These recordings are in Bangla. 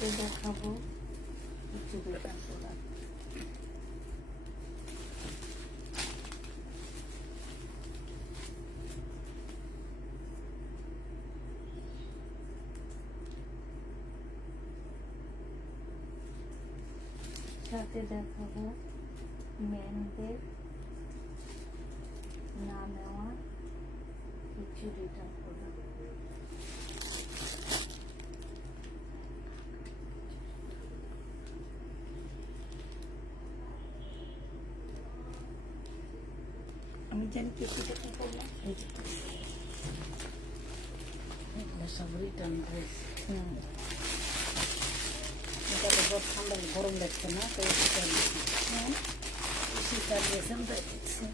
সাথে দেখাবো কিছু বেটার প্রোডাক্ট। সাথে দেখাবো মেনদের না নেওয়া কিছু রিটার্ন প্রোডাক্ট। আমি জানি কিছুটা কি করলাম, সব রিটার্ন ড্রেস। এটা তো ঠান্ডা গরম লাগছে না, তো শীতাল দিয়েছেন তাই দিচ্ছে।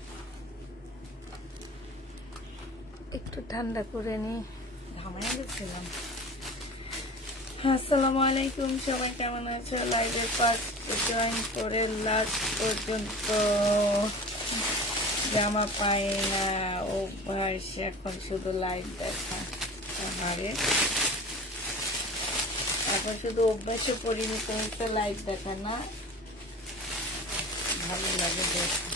একটু ঠান্ডা করে নি। ঘামাই গেছিলাম। আসসালামু আলাইকুম, সবাই কেমন আছে? লাইভের ফার্স্ট জয়েন করে লাস্ট পর্যন্ত জামা পাই না অভ্যাস, এখন শুধু লাইভ দেখা। আমারে এখন শুধু অভ্যাসে পরিণত হয়েছে লাইভ দেখা, না ভালো লাগে দেখা।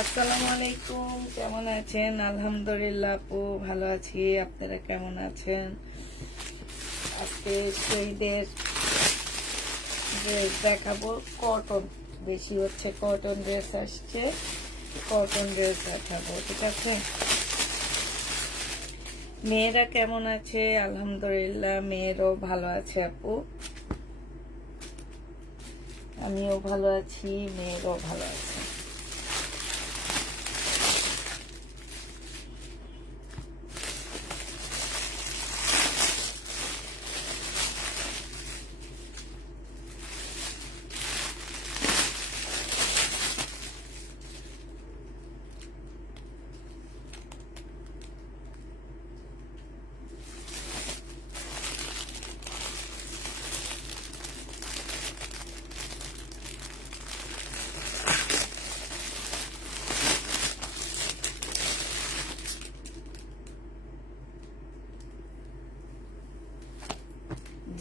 আসসালামু আলাইকুম, কেমন আছেন? আলহামদুলিল্লাহ আপু ভালো আছি, আপনারা কেমন আছেন? আজকে শহীদের ড্রেস দেখাবো, কটন বেশি হচ্ছে, কটন ড্রেস আসছে, কটন ড্রেস দেখাবো, ঠিক আছে? মেয়েরা কেমন আছে? আলহামদুলিল্লাহ মেয়েরও ভালো আছে আপু, আমিও ভালো আছি, মেয়েরও ভালো আছে।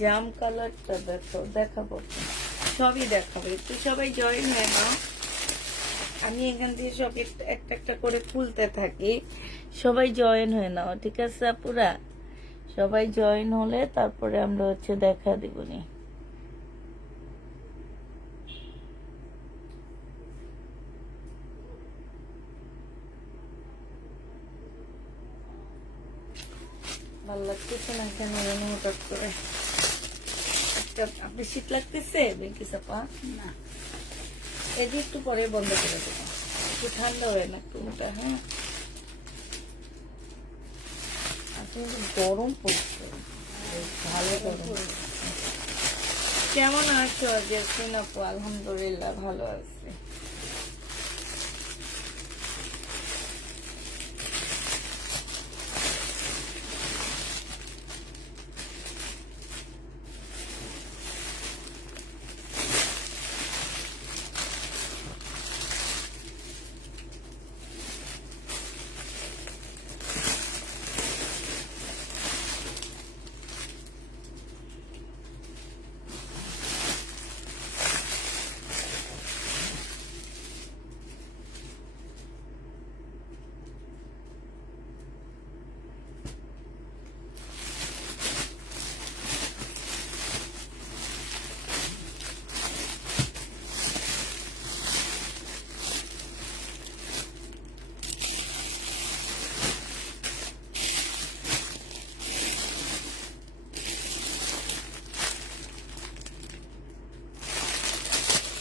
জাম কালারটা দেখো, দেখাবো, সবই দেখাবো, একটু সবাই জয়েন হয়ে নাও। আমি এখান থেকে সব একটা একটা করে খুলতে থাকি, সবাই জয়েন হয়ে নাও, ঠিক আছে আপুরা? সবাই জয়েন হলে তারপরে আমরা হচ্ছে দেখা দিবনি। ভালো লাগতেছে না কেন জানি হঠাৎ করে? আপনি শীত লাগতেছে বেশি চাপা? না, এটি একটু পরে বন্ধ করে দেবো, একটু ঠান্ডা হয় না একটু ওটা। হ্যাঁ, কিন্তু গরম পড়ছে, ভালো গরম। কেমন আছো জেসমিন আপু? আলহামদুলিল্লাহ ভালো আছি।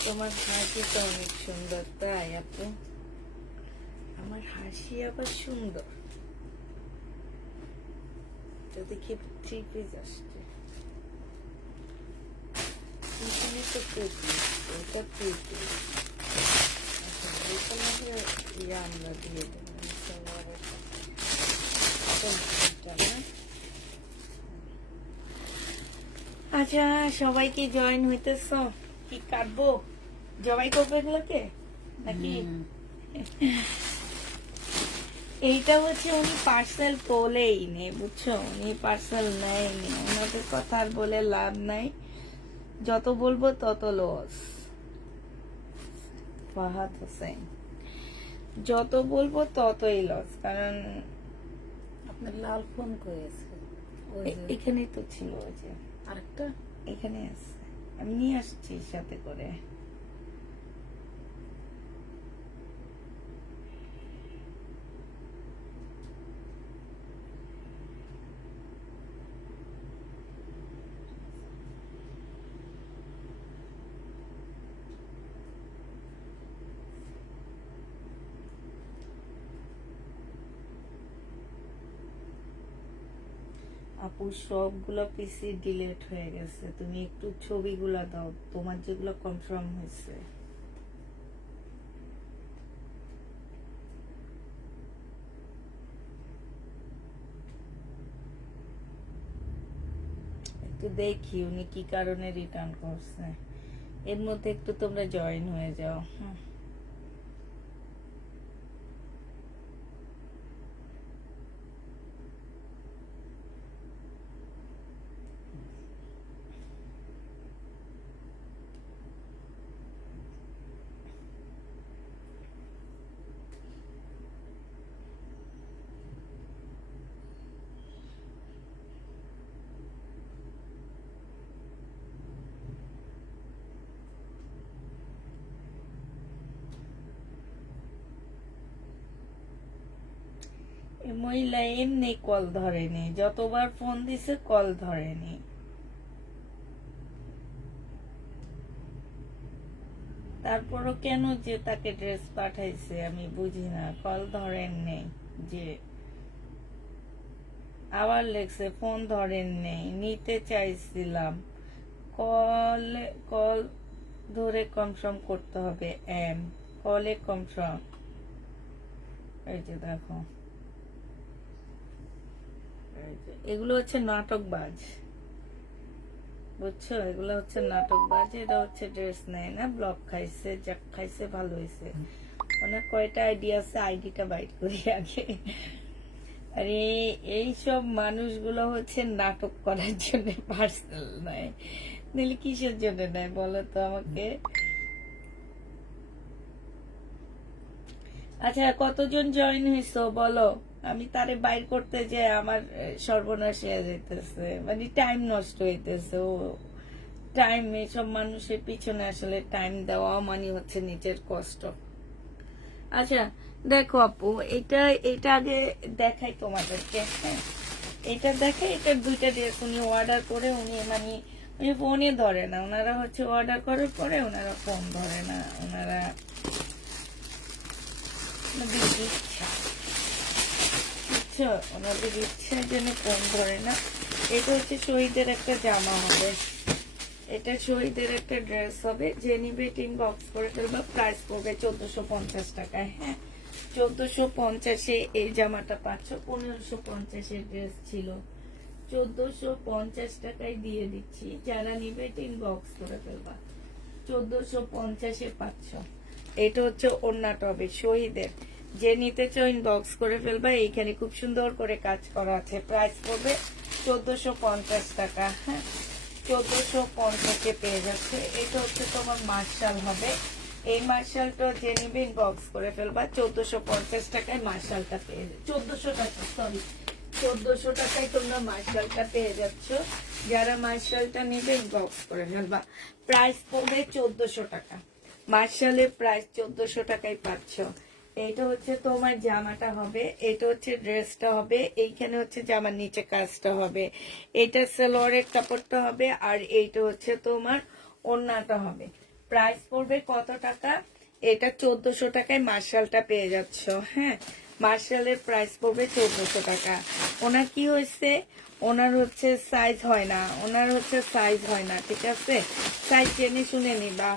তোমার হাসিটা অনেক সুন্দর, তাই আপু? আমার হাসি আবার সুন্দর? তো দেখি 3 পিস আসছে, এখানে তো 2 পিস, এটা 2 পিস। আচ্ছা, ইয়ে আমরা দিয়ে দেবো না? আচ্ছা, সবাই কি জয়েন হইতেছ? কি কাটবো? জবাই করবে এগুলোকে নাকি? এইটা হচ্ছে উনি পার্সেল তোলেই নেই, বুঝছো? উনি পার্সেল নেয়নি, ওনাদের কথা আর বলে লাভ নাই। যত বলবো তত লস। ফাহাদ হোসেন, যত বলবো ততই লস, কারণ আপনার লাল ফোন করেছে ওই যে এখানেই তো ছিল, ওই যে আরেকটা এখানে আছে, আমি নিয়ে আসছি সাথে করে। আপু সবগুলো পিসি ডিলিট হয়ে গেছে, তুমি একটু ছবিগুলা দাও তোমার যেগুলো কনফার্ম হয়েছে। একটু দেখি উনি কি কারণে রিটার্ন করছে, এর মধ্যে একটু তোমরা জয়েন হয়ে যাও। এই মহিলা এমনি কল ধরেনি, যতবার ফোন দিছে কল ধরেনি। তারপরও কেন যে তাকে ড্রেস পাঠাইছে আমি বুঝি না, কল ধরেন নেই যে, আবার লেখছে ফোন ধরেন নেই, নিতে চাইছিলাম, কল কল ধরে কনফার্ম করতে হবে, কলে কনফার্ম। এই যে দেখো, এগুলো হচ্ছে নাটকবাজ, বুঝছো, এগুলো হচ্ছে নাটকবাজ। এটা হচ্ছে ড্রেস নেয় না, ব্লক খাইছে, যাক খাইছে, ভালো হয়েছে। অনেক কয়টা আইডিয়া আছে, আইডিটা বাইট করি আগে। আরে এইসব মানুষগুলো হচ্ছে নাটক করার জন্য পার্সেল নেয়, নিলে কিসের জন্য নেয় বলো তো আমাকে। আচ্ছা কতজন জয়েন হয়েছো বলো, আমি তারে বাইর করতে যে আমার সর্বনাশ হয়ে যাইতেছে, মানে টাইম নষ্ট হইতেছে। ও টাইম, এসব মানুষের পিছনে আসলে টাইম দেওয়া মানে হচ্ছে নিজের কষ্ট। আচ্ছা দেখো আপু, এটা এটা আগে দেখাই তোমাদেরকে, হ্যাঁ এটা দেখে, এটা দুইটা ড্রেস উনি অর্ডার করে, উনি মানে উনি ফোনে ধরে না, ওনারা হচ্ছে অর্ডার করার পরে ওনারা ফোন ধরে না, ওনারা ওনাদের ইচ্ছা, বুঝছো, ওনাদের ইচ্ছার জন্য ফোন ধরে না। এটা হচ্ছে শহীদের একটা জামা হবে, এটা শহীদের একটা ড্রেস হবে, যে নিবে ইনবক্স করে ফেলবা, প্রাইস পড়বে 1450 টাকায়। হ্যাঁ 1450-এ এই জামাটা পাচ্ছ, 1550-এর ড্রেস ছিল, 1450 টাকায় দিয়ে দিচ্ছি, যারা নিবে ইনবক্স করে ফেলবা, 1450-এ পাচ্ছ। এটা হচ্ছে ওড়নাটা হবে শহীদের, যে নিতে চাও ইনবক্স করে ফেলবা, এইখানে খুব সুন্দর করে কাজ করা আছে, প্রাইস পড়বে 1450 টাকা। হ্যাঁ 1450-এ পেয়ে যাচ্ছে। এটা হচ্ছে তোমার মার্শাল হবে, এই মার্শালটা যে নিবে ইনবক্স করে ফেলবা, 1450 টাকায় মার্শালটা পেয়ে, 1400 টাকা, সরি 1400 টাকায় তোমরা মার্শালটা পেয়ে যাচ্ছ, যারা মার্শালটা নিবে ইনবক্স করে ফেলবা, প্রাইস পড়বে 1400 টাকা, মার্শালের প্রাইস 1400 টাকায় পাচ্ছ। এইটা হচ্ছে তোমার জামাটা হবে, এটা হচ্ছে ড্রেসটা হবে, এইখানে হচ্ছে জামার নিচে কাজটা হবে, এটা সালোয়ারের কাপড়টা হবে, আর এইটা হচ্ছে তোমার ওড়নাটা হবে। প্রাইস পড়বে কত টাকা, এটা 1400 টাকায় মার্শালটা পেয়ে যাচ্ছ। হ্যাঁ মার্শালের প্রাইস পড়বে 1400 টাকা। ওনার কি হয়েছে, ওনার হচ্ছে সাইজ হয় না, ওনার হচ্ছে সাইজ হয় না, ঠিক আছে, সাইজ জেনে শুনে নিবা,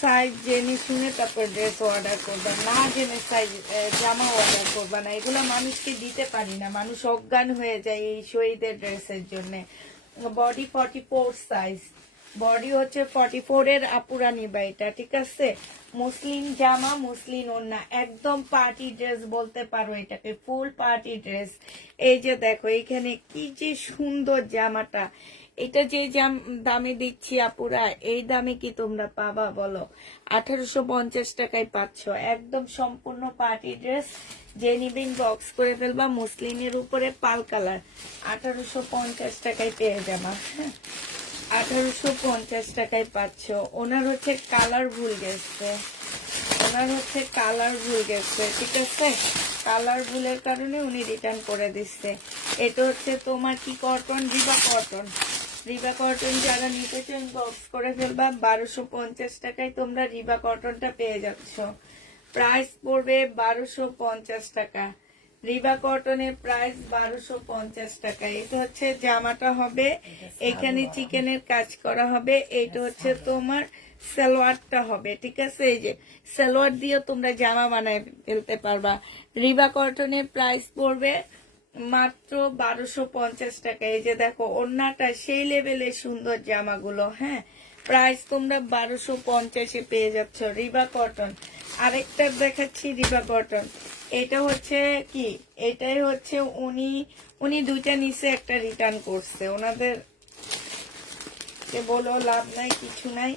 সাইজ জেনে শুনে তারপর ড্রেস অর্ডার করবে, না জেনে সাইজ জামা অর্ডার করবে না, এগুলো মানুষকে দিতে পারি না, মানুষ অজ্ঞান হয়ে যায় এই শহীদের ড্রেসের জন্য। বডি 44 সাইজ, বডি হচ্ছে 44 এর আপুরা নিবা এটা, ঠিক আছে, মুসলিম জামা, মুসলিম ওড়না, একদম পার্টি ড্রেস বলতে পারো এটাকে, ফুল পার্টি ড্রেস। এই যে দেখো এখানে কি যে সুন্দর জামাটা, এটা যে দামে দিচ্ছি আপুরা, এই দামে কি তোমরা পাবা বলো? 1850 টাকায় পাচ্ছ একদম সম্পূর্ণ পার্টি ড্রেস। যে নিবেন বক্স করে ফেলবা, মুসলিমের উপরে পাল কালার, 1850 টাকায় পেয়ে যাবা। হ্যাঁ, 1850 টাকায় পাচ্ছ। ওনার হচ্ছে কালার ভুল গেছে, ঠিক আছে? কালার ভুলের কারণে উনি রিটার্ন করে দিচ্ছে। এটা হচ্ছে তোমার কি কটন, রিবা কটন যারা নিতে চান বক্স করে ফেলবা। 1250 টাকায় তোমরা রিবা কটনটা পেয়ে যাচ্ছ। প্রাইস পড়বে 1250 টাকা। রিবা কটনের প্রাইস 1250 টাকা। এটা হচ্ছে জামাটা হবে, এখানে চিকেনের কাজ করা হবে। এটা হচ্ছে তোমার সালোয়ারটা হবে, ঠিক আছে? এই যে সালোয়ার দিয়ে তোমরা জামা বানায় ফেলতে পারবা। রিবা কটনের প্রাইস পড়বে মাত্র 1250 টাকা। এই যে দেখো ওড়নাটা সেই লেভেলের সুন্দর জামাগুলো। হ্যাঁ, প্রাইস তোমরা 1250-এ পেয়ে যাচ্ছ রিবা কটন। আরেকটা দেখাচ্ছি রিবা কটন। এটা হচ্ছে কি, এটাই হচ্ছে উনি দুইটা নিচে একটা রিটার্ন করছে। ওনাদের বলো লাভ নাই, কিছু নাই,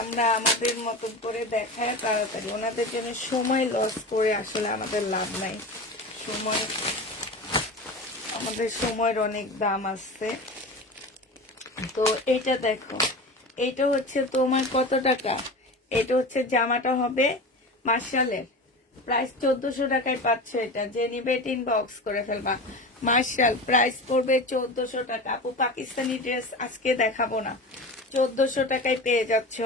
আমরা আমাদের মতন করে দেখায় তাড়াতাড়ি। ওনাদের জন্য সময় লস করে আসলে আমাদের লাভ নাই। আমাদের সময়ের অনেক দাম আছে। তো এটা দেখো, এটা হচ্ছে তোমার কত টাকা? এটা হচ্ছে জামাটা হবে মার্শালের, প্রাইস 1400 টাকায় পাচ্ছ। এটা যে নিবে ইনবক্স করে ফেলবা। মার্শাল প্রাইস পড়বে 1400 টাকা। আপু পাকিস্তানি ড্রেস আজকে দেখাবো না, 1400 টাকায় পেয়ে যাচ্ছ।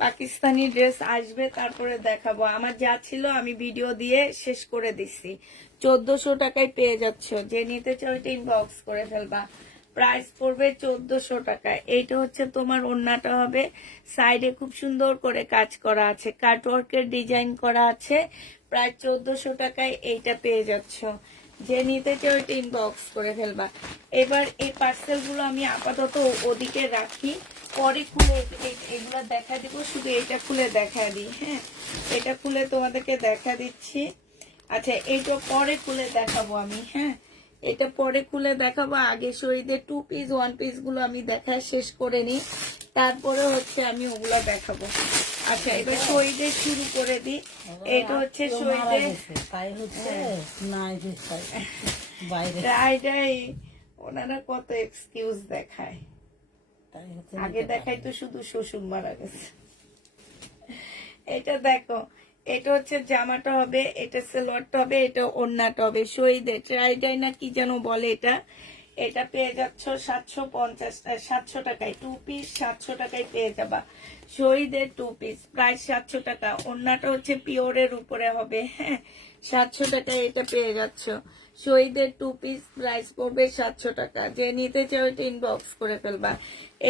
পাকিস্তানি ড্রেস আসবে তারপরে দেখাবো। আমার যা ছিল আমি ভিডিও দিয়ে শেষ করে দিচ্ছি। 1400 টাকায় পেয়ে যাচ্ছ। যে নিতে চাও এটা ইনবক্স করে ফেলবা। প্রাইস পড়বে 1400 টাকা। এইটা হচ্ছে তোমার ওড়নাটা হবে, সাইডে খুব সুন্দর করে কাজ করা আছে, কাটওয়ার্কের ডিজাইন করা আছে। প্রায় 1400 টাকায় এইটা পেয়ে যাচ্ছ। যে নিতে চাও এটা ইনবক্স করে ফেলবা। এবার এই পার্সেল গুলো আমি আপাতত ওদিকে রাখি, পরে খুলে এগুলো দেখা দিব। শুধু এটা খুলে দেখা দিই। হ্যাঁ, এটা খুলে তোমাদেরকে দেখা দিচ্ছি। আচ্ছা, এইটা পরে খুলে দেখাবো আমি। হ্যাঁ, এটা পরে খুলে দেখাবো। আগে শহীদের 2 পিস 1 পিস গুলো আমি দেখা শেষ করে নিই, তারপরে হচ্ছে আমি ওগুলো দেখাবো। আচ্ছা, এবার শহীদের শুরু করে দিই। এটা হচ্ছে শহীদের ওনারা কত এক্সকিউজ দেখায়। আগে দেখাই তো শুধু শ্বশুর মারা গেছে। এটা দেখো, এটা হচ্ছে জামাটা হবে, এটা সালোয়ারটা হবে, এটা ওড়নাটা হবে। শহীদের ট্রাইডাই না কি যেন বলে এটা। এটা পেয়ে যাচ্ছ 700 টাকায়। 2 পিস 700 টাকায় পেয়ে যাবা। শহীদের 2 পিস প্রাইস 700 টাকা। ওড়নাটা হচ্ছে পিওরের উপরে হবে। হ্যাঁ, 700 টাকায় এটা পেয়ে যাচ্ছ। শহীদের 2 পিস প্রাইস পড়বে 700 টাকা। যে নিতে চাও এটা ইনবক্স করে ফেলবা।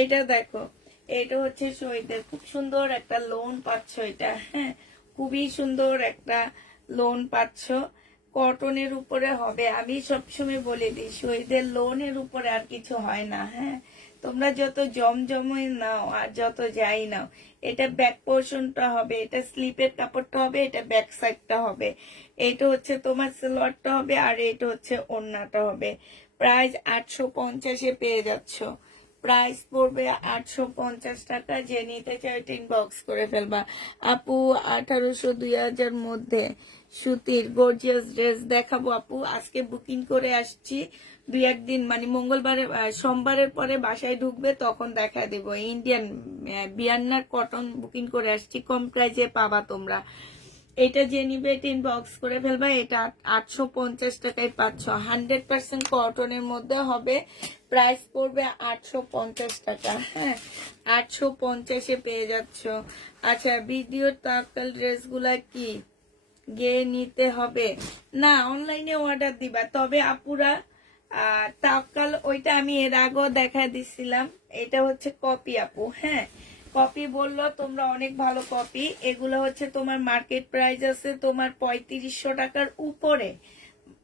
এটা দেখো, এটা হচ্ছে শহীদের খুব সুন্দর একটা লোন পাচ্ছ। এটা হ্যাঁ, খুবই সুন্দর একটা লোন পাচ্ছ, কটনের উপরে হবে। আমি সবসময় বলে দিই শহীদের লোনের উপরে আর কিছু হয় না। হ্যাঁ, তোমরা যত জমজমে নাও আর যত যাই নাও, এটা ব্যাক পোর্শনটা হবে, এটা স্লিপের কাপড়টা হবে, এটা ব্যাক সাইডটা হবে, এটা হচ্ছে তোমার সালোয়ারটা হবে, আর এটা হচ্ছে ওড়নাটা হবে। প্রাইস 850-এ পেয়ে যাচ্ছ। প্রাইস পড়বে 850 টাকা। যে নিতে চাই ইনবক্স করে ফেলবা। আপু 1800-2000 মধ্যে সুতির গর্জিয়াস ড্রেস দেখাবো আপু। আজকে বুকিং করে আসছি, 2-1 দিন মানে মঙ্গলবারে সোমবারের পরে বাসায় ঢুকবে তখন দেখা দেব। ইন্ডিয়ান বিয়ান্নার কটন বুকিং করে আসছি, কম প্রাইজে পাবা তোমরা। এটা যে নিবে এটা ইনবক্স করে ফেলবা। এটা 850 টাকায় পাচ্ছ, 100% কটনের মধ্যে হবে। প্রাইস পড়বে 850 টাকা। হ্যাঁ, 850-এ পেয়ে যাচ্ছ। আচ্ছা, ভিডিও তাকাল ড্রেস গুলা কি গিয়ে নিতে হবে না, অনলাইনে অর্ডার দিবা। তবে আপুরা তাকাল ওইটা আমি এর আগেও দেখা দিছিলাম। এটা হচ্ছে কপি আপু। হ্যাঁ, কপি বললো তোমরা অনেক ভালো কপি। এগুলো হচ্ছে তোমার মার্কেট প্রাইস আছে তোমার 3500 টাকার উপরে,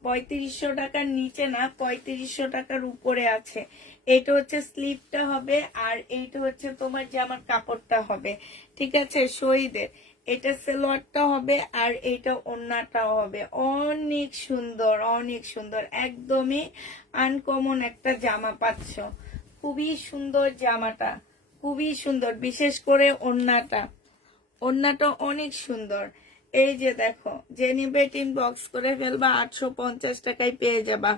3500 টাকার নিচে না, 3500 টাকার উপরে আছে। এটা হচ্ছে স্লিপটা হবে, আর এইটা হচ্ছে তোমার জামার কাপড়টা হবে, ঠিক আছে? শহীদের এটা সালোয়ারটা হবে, আর এইটা ওড়নাটাও হবে। অনেক সুন্দর, অনেক সুন্দর, একদমই আনকমন একটা জামা পাচ্ছ। খুবই সুন্দর জামাটা, খুবই সুন্দর, বিশেষ করে ওড়নাটা অনেক সুন্দর। এই যে দেখো, যে নিবে ইনবক্স করে ফেলবা, 850 টাকায় পেয়ে যাবা,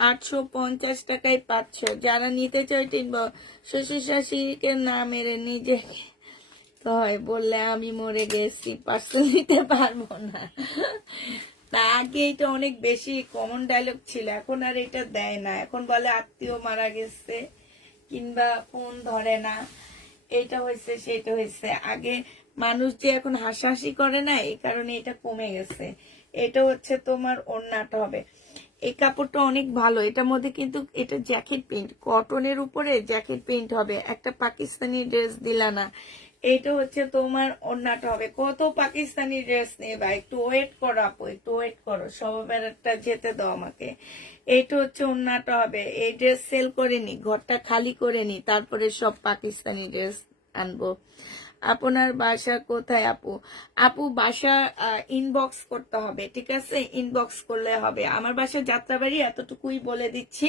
850 টাকায় পাচ্ছ। যারা নিতে চাই ইনবক্স, শ্বশুর শাশুড়িকে না মেরে নিজে তো হয় বললে আমি মরে গেছি, পার্সেল নিতে পারবো না। তা আগে এটা অনেক বেশি কমন ডায়লগ ছিল, এখন আর এটা দেয় না। এখন বলে আত্মীয় মারা গেছে কিংবা ফোন ধরে না, এটা হয়েছে সেটা হয়েছে। আগে মানুষ যে এখন হাসাহাসি করে না, এই কারণে এটা কমে গেছে। এটা হচ্ছে তোমার ওড়নাটা হবে, এই কাপড়টা অনেক ভালো। এটার মধ্যে কিন্তু এটা জ্যাকেট প্রিন্ট, কটনের উপরে জ্যাকেট প্রিন্ট হবে, একটা পাকিস্তানি ড্রেস দিলা না। এইটা হচ্ছে তোমার ওড়নাটা হবে। কত পাকিস্তানি ড্রেস নেবা, একটু ওয়েট করো আপু, একটু ওয়েট করো, সবার একটা যেতে দাও আমাকে। এইটা হচ্ছে ওড়নাটা হবে। এই ড্রেস সেল করে নি, ঘরটা খালি করে নি, তারপরে সব পাকিস্তানি ড্রেস আনবো। আপনার বাসা কোথায় আপু? আপু বাসা ইনবক্স করতে হবে, ঠিক আছে? ইনবক্স করলে হবে। আমার বাসা যাত্রাবাড়ি, এতটুকুই বলে দিচ্ছি।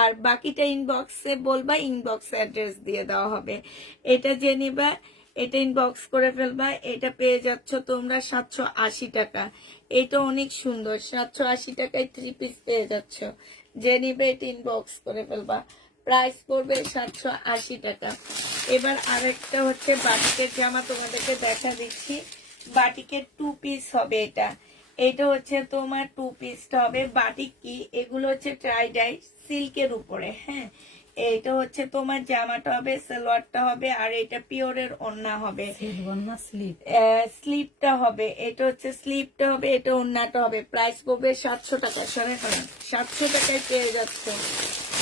আর বাকিটা ইনবক্সে বলবা, ইনবক্সে অ্যাড্রেস দিয়ে দেওয়া হবে। এটা যে নিবা এটা ইনবক্স করে ফেলবা। এটা পেয়ে যাচ্ছ তোমরা 780 টাকা। এটা অনেক সুন্দর, 780 টাকায় 3 পিস পেয়ে যাচ্ছ। যে নিবে এটা ইনবক্স করে ফেলবা, প্রাইস পড়বে 780 টাকা। এবার আরেকটা হচ্ছে বাটিকের জামা, তোমাদেরকে দেখা দিচ্ছি। বাটিকের 2 পিস হবে এটা। এটা হচ্ছে তোমার 2 পিসটা হবে। বাটিক কি, এগুলো হচ্ছে ট্রাই ডাই সিল্কের উপরে, হ্যাঁ। এইটা হচ্ছে তোমার জামাটা হবে, সালোয়ারটা হবে, আর এটা পিওরের ওড়না হবে, স্লিপটা হবে। এটা হচ্ছে স্লিপটা হবে, এটা ওড়নাটা হবে। প্রাইস পড়বে 700 টাকা। সরে 700 টাকায় পেয়ে যাচ্ছ।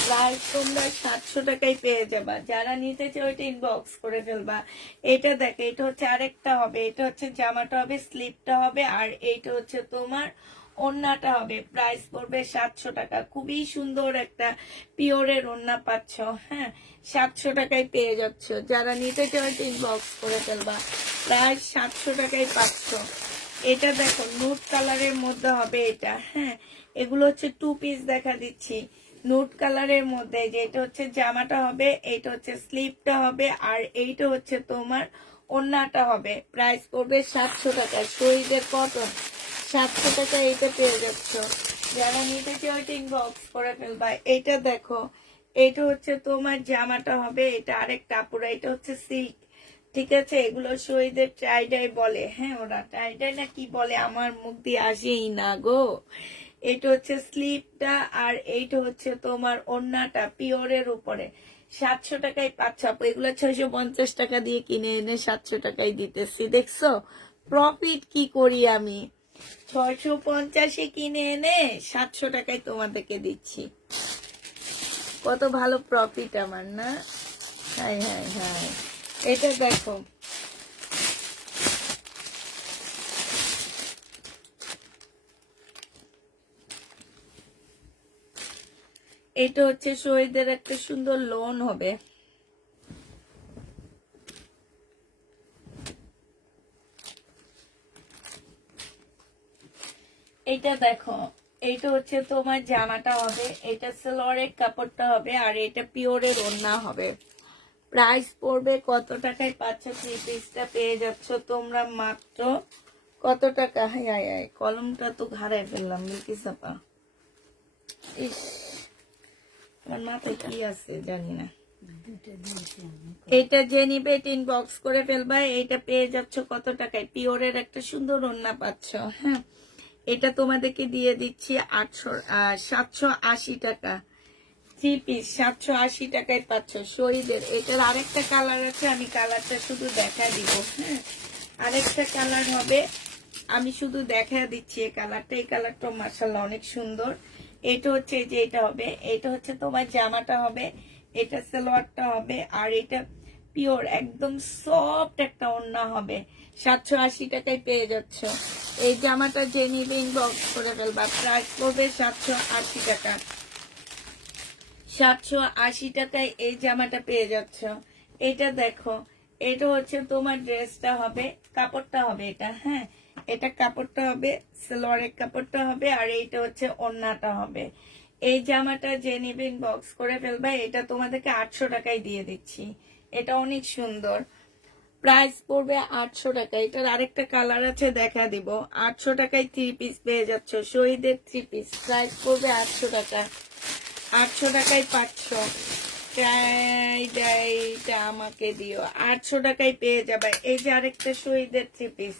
প্রাইস তোমরা 700 টাকায় পেয়ে যাবা। যারা নিতে চাও ওইটা ইনবক্স করে ফেলবা। এটা দেখো, এটা হচ্ছে আরেকটা হবে। এটা হচ্ছে জামাটা হবে, স্লিপটা হবে, আর এইটা হচ্ছে তোমার ওড়নাটা হবে। প্রাইস পড়বে 700 টাকা। খুবই সুন্দর একটা পিওরের ওড়না পাচ্ছ, হ্যাঁ। 700 টাকায় পেয়ে যাচ্ছ। যারা নিতে চাও ইনবক্স করে ফেলবা, প্রায় 700 টাকায় পাচ্ছ। এটা দেখো, নুট কালারের মধ্যে হবে এটা, হ্যাঁ। এগুলো হচ্ছে 2 পিস দেখা দিচ্ছি, নুট কালারের মধ্যে। যে এটা হচ্ছে জামাটা হবে, এইটা হচ্ছে স্লিপটা হবে, আর এইটা হচ্ছে তোমার ওড়নাটা হবে। প্রাইস পড়বে 700 টাকা। শহীদের কটন, 700 টাকা এইটা পেয়ে যাচ্ছ। যারা নিতে চাও ইনবক্স করে ফেলবা। এইটা দেখো, এইটা হচ্ছে তোমার জামাটা হবে, এটা আরেক কাপড়, এটা হচ্ছে সিল্ক, ঠিক আছে? এগুলো শহীদের টাইডাই বলে, হ্যাঁ। ওরা টাইডাই না কি বলে, আমার মুখ দিয়ে আসেই না গো। এটা হচ্ছে স্লিপটা, আর এইটা হচ্ছে তোমার ওড়নাটা পিওরের উপরে। 700 টাকায় পাচ্ছ আপু। এগুলো 650 টাকা দিয়ে কিনে এনে 700 টাকায় দিতেছি, দেখছো প্রফিট কি করি আমি। 650-এ কিনে এনে 700 টাকায় তোমাদেরকে দিচ্ছি। কত ভালো প্রফিট আমার না? High high high. এটা দেখো, এটা হচ্ছে শহীদের একটা সুন্দর লোন হবে। এটা দেখো, এইটা হচ্ছে তোমার জামাটা হবে, এটা সালোয়ারের কাপড়টা হবে, আর এটা পিওরের ওড়না হবে। প্রাইস পড়বে কত টাকায় পাচ্ছ? 3 পিসটা পেয়ে যাচ্ছ তোমরা মাত্র কত টাকা? হাই হাই হাই, কলমটা তো হারাই ফেললাম বিলকিসাপা। ইস, আমার মাথায় কি আছে জানি না। এটা যে নিবে ইনবক্স করে ফেলবা। এইটা পেয়ে যাচ্ছ কত টাকায়? পিওরের একটা সুন্দর ওড়না পাচ্ছ, হ্যাঁ। এটা তোমাদেরকে দিয়ে দিচ্ছি 780 টাকা। 3 পিস 780 টাকায় পাচ্ছ শহীদের। এটার আরেকটা কালার আছে, আমি কালারটা শুধু দেখা দিব, হ্যাঁ। আরেকটা কালার হবে, আমি শুধু দেখা দিচ্ছি এই কালারটা। এই কালারটা মাশাআল্লাহ অনেক সুন্দর। এটা হচ্ছে যে এটা হবে, এটা হচ্ছে তোমার জামাটা হবে, এটা সালোয়ারটা হবে, আর এটা পিওর একদম সফট একটা ওড়না হবে। 780 টাকায় পেয়ে যাচ্ছ। এই জামাটা যে নিবে ইনবক্স করে ফেলবা। প্রাইস পড়বে 780 টাকা। 780 টাকায় এই জামাটা পেয়ে যাচ্ছ। এটা দেখো, এটা হচ্ছে তোমার ড্রেসটা হবে, কাপড়টা হবে এটা, হ্যাঁ। এটা কাপড়টা হবে, সালোয়ারের কাপড়টা হবে, আর এইটা হচ্ছে ওড়নাটা হবে। এই জামাটা যে নিবে ইনবক্স করে ফেলবা, এটা তোমাদেরকে 800 টাকায় দিয়ে দিচ্ছি। এটা অনেক সুন্দর, প্রাইস পড়বে 800 টাকা। এটার আরেকটা কালার আছে, দেখা দিব। 800 টাকায় 3 পিস পেয়ে যাচ্ছ, শহীদের 3 পিস, প্রাইস পড়বে 800 টাকা। 800 টাকায় 500, এইটা আমাকে দিও। 800 টাকায় পেয়ে যাবে। এই যে আরেকটা শহীদের 3 পিস,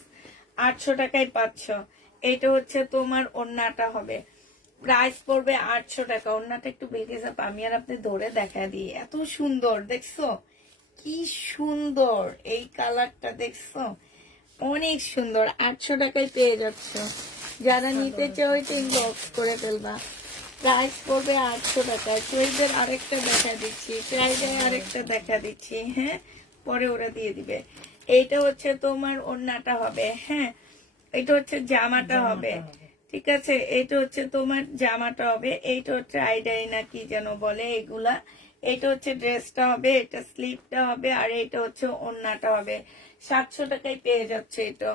800 টাকায় 500। এটা হচ্ছে তোমার ওড়নাটা হবে, প্রাইস পড়বে 800 টাকা। ওড়নাটা একটু বেঁকে যাবে, আমি আর আপনি ধরে দেখা দিই। এত সুন্দর, দেখছো কি সুন্দর এই কালারটা, দেখছো অনেক সুন্দর। 800 টাকায় পেয়ে যাচ্ছ, যারা নিতে চাও এটা ইনবক্স করে ফেলবা। প্রাইস পড়বে 800 টাকা। শহীদের আরেকটা দেখা দিচ্ছি, ফ্রাইডে আরেকটা দেখা দিচ্ছি, হ্যাঁ পরে ওরা দিয়ে দিবে। এইটা হচ্ছে তোমার ওড়নাটা হবে, হ্যাঁ এটা হচ্ছে জামাটা হবে, ঠিক আছে। এটা হচ্ছে তোমার জামাটা হবে, এইটা হচ্ছে আইডাই না কি যেন বলে এগুলা। এটা হচ্ছে ড্রেসটা হবে, এটা স্লিভটা হবে, আর এটা হচ্ছে ওড়নাটা হবে। 700 টাকায় পেয়ে যাচ্ছে এটা,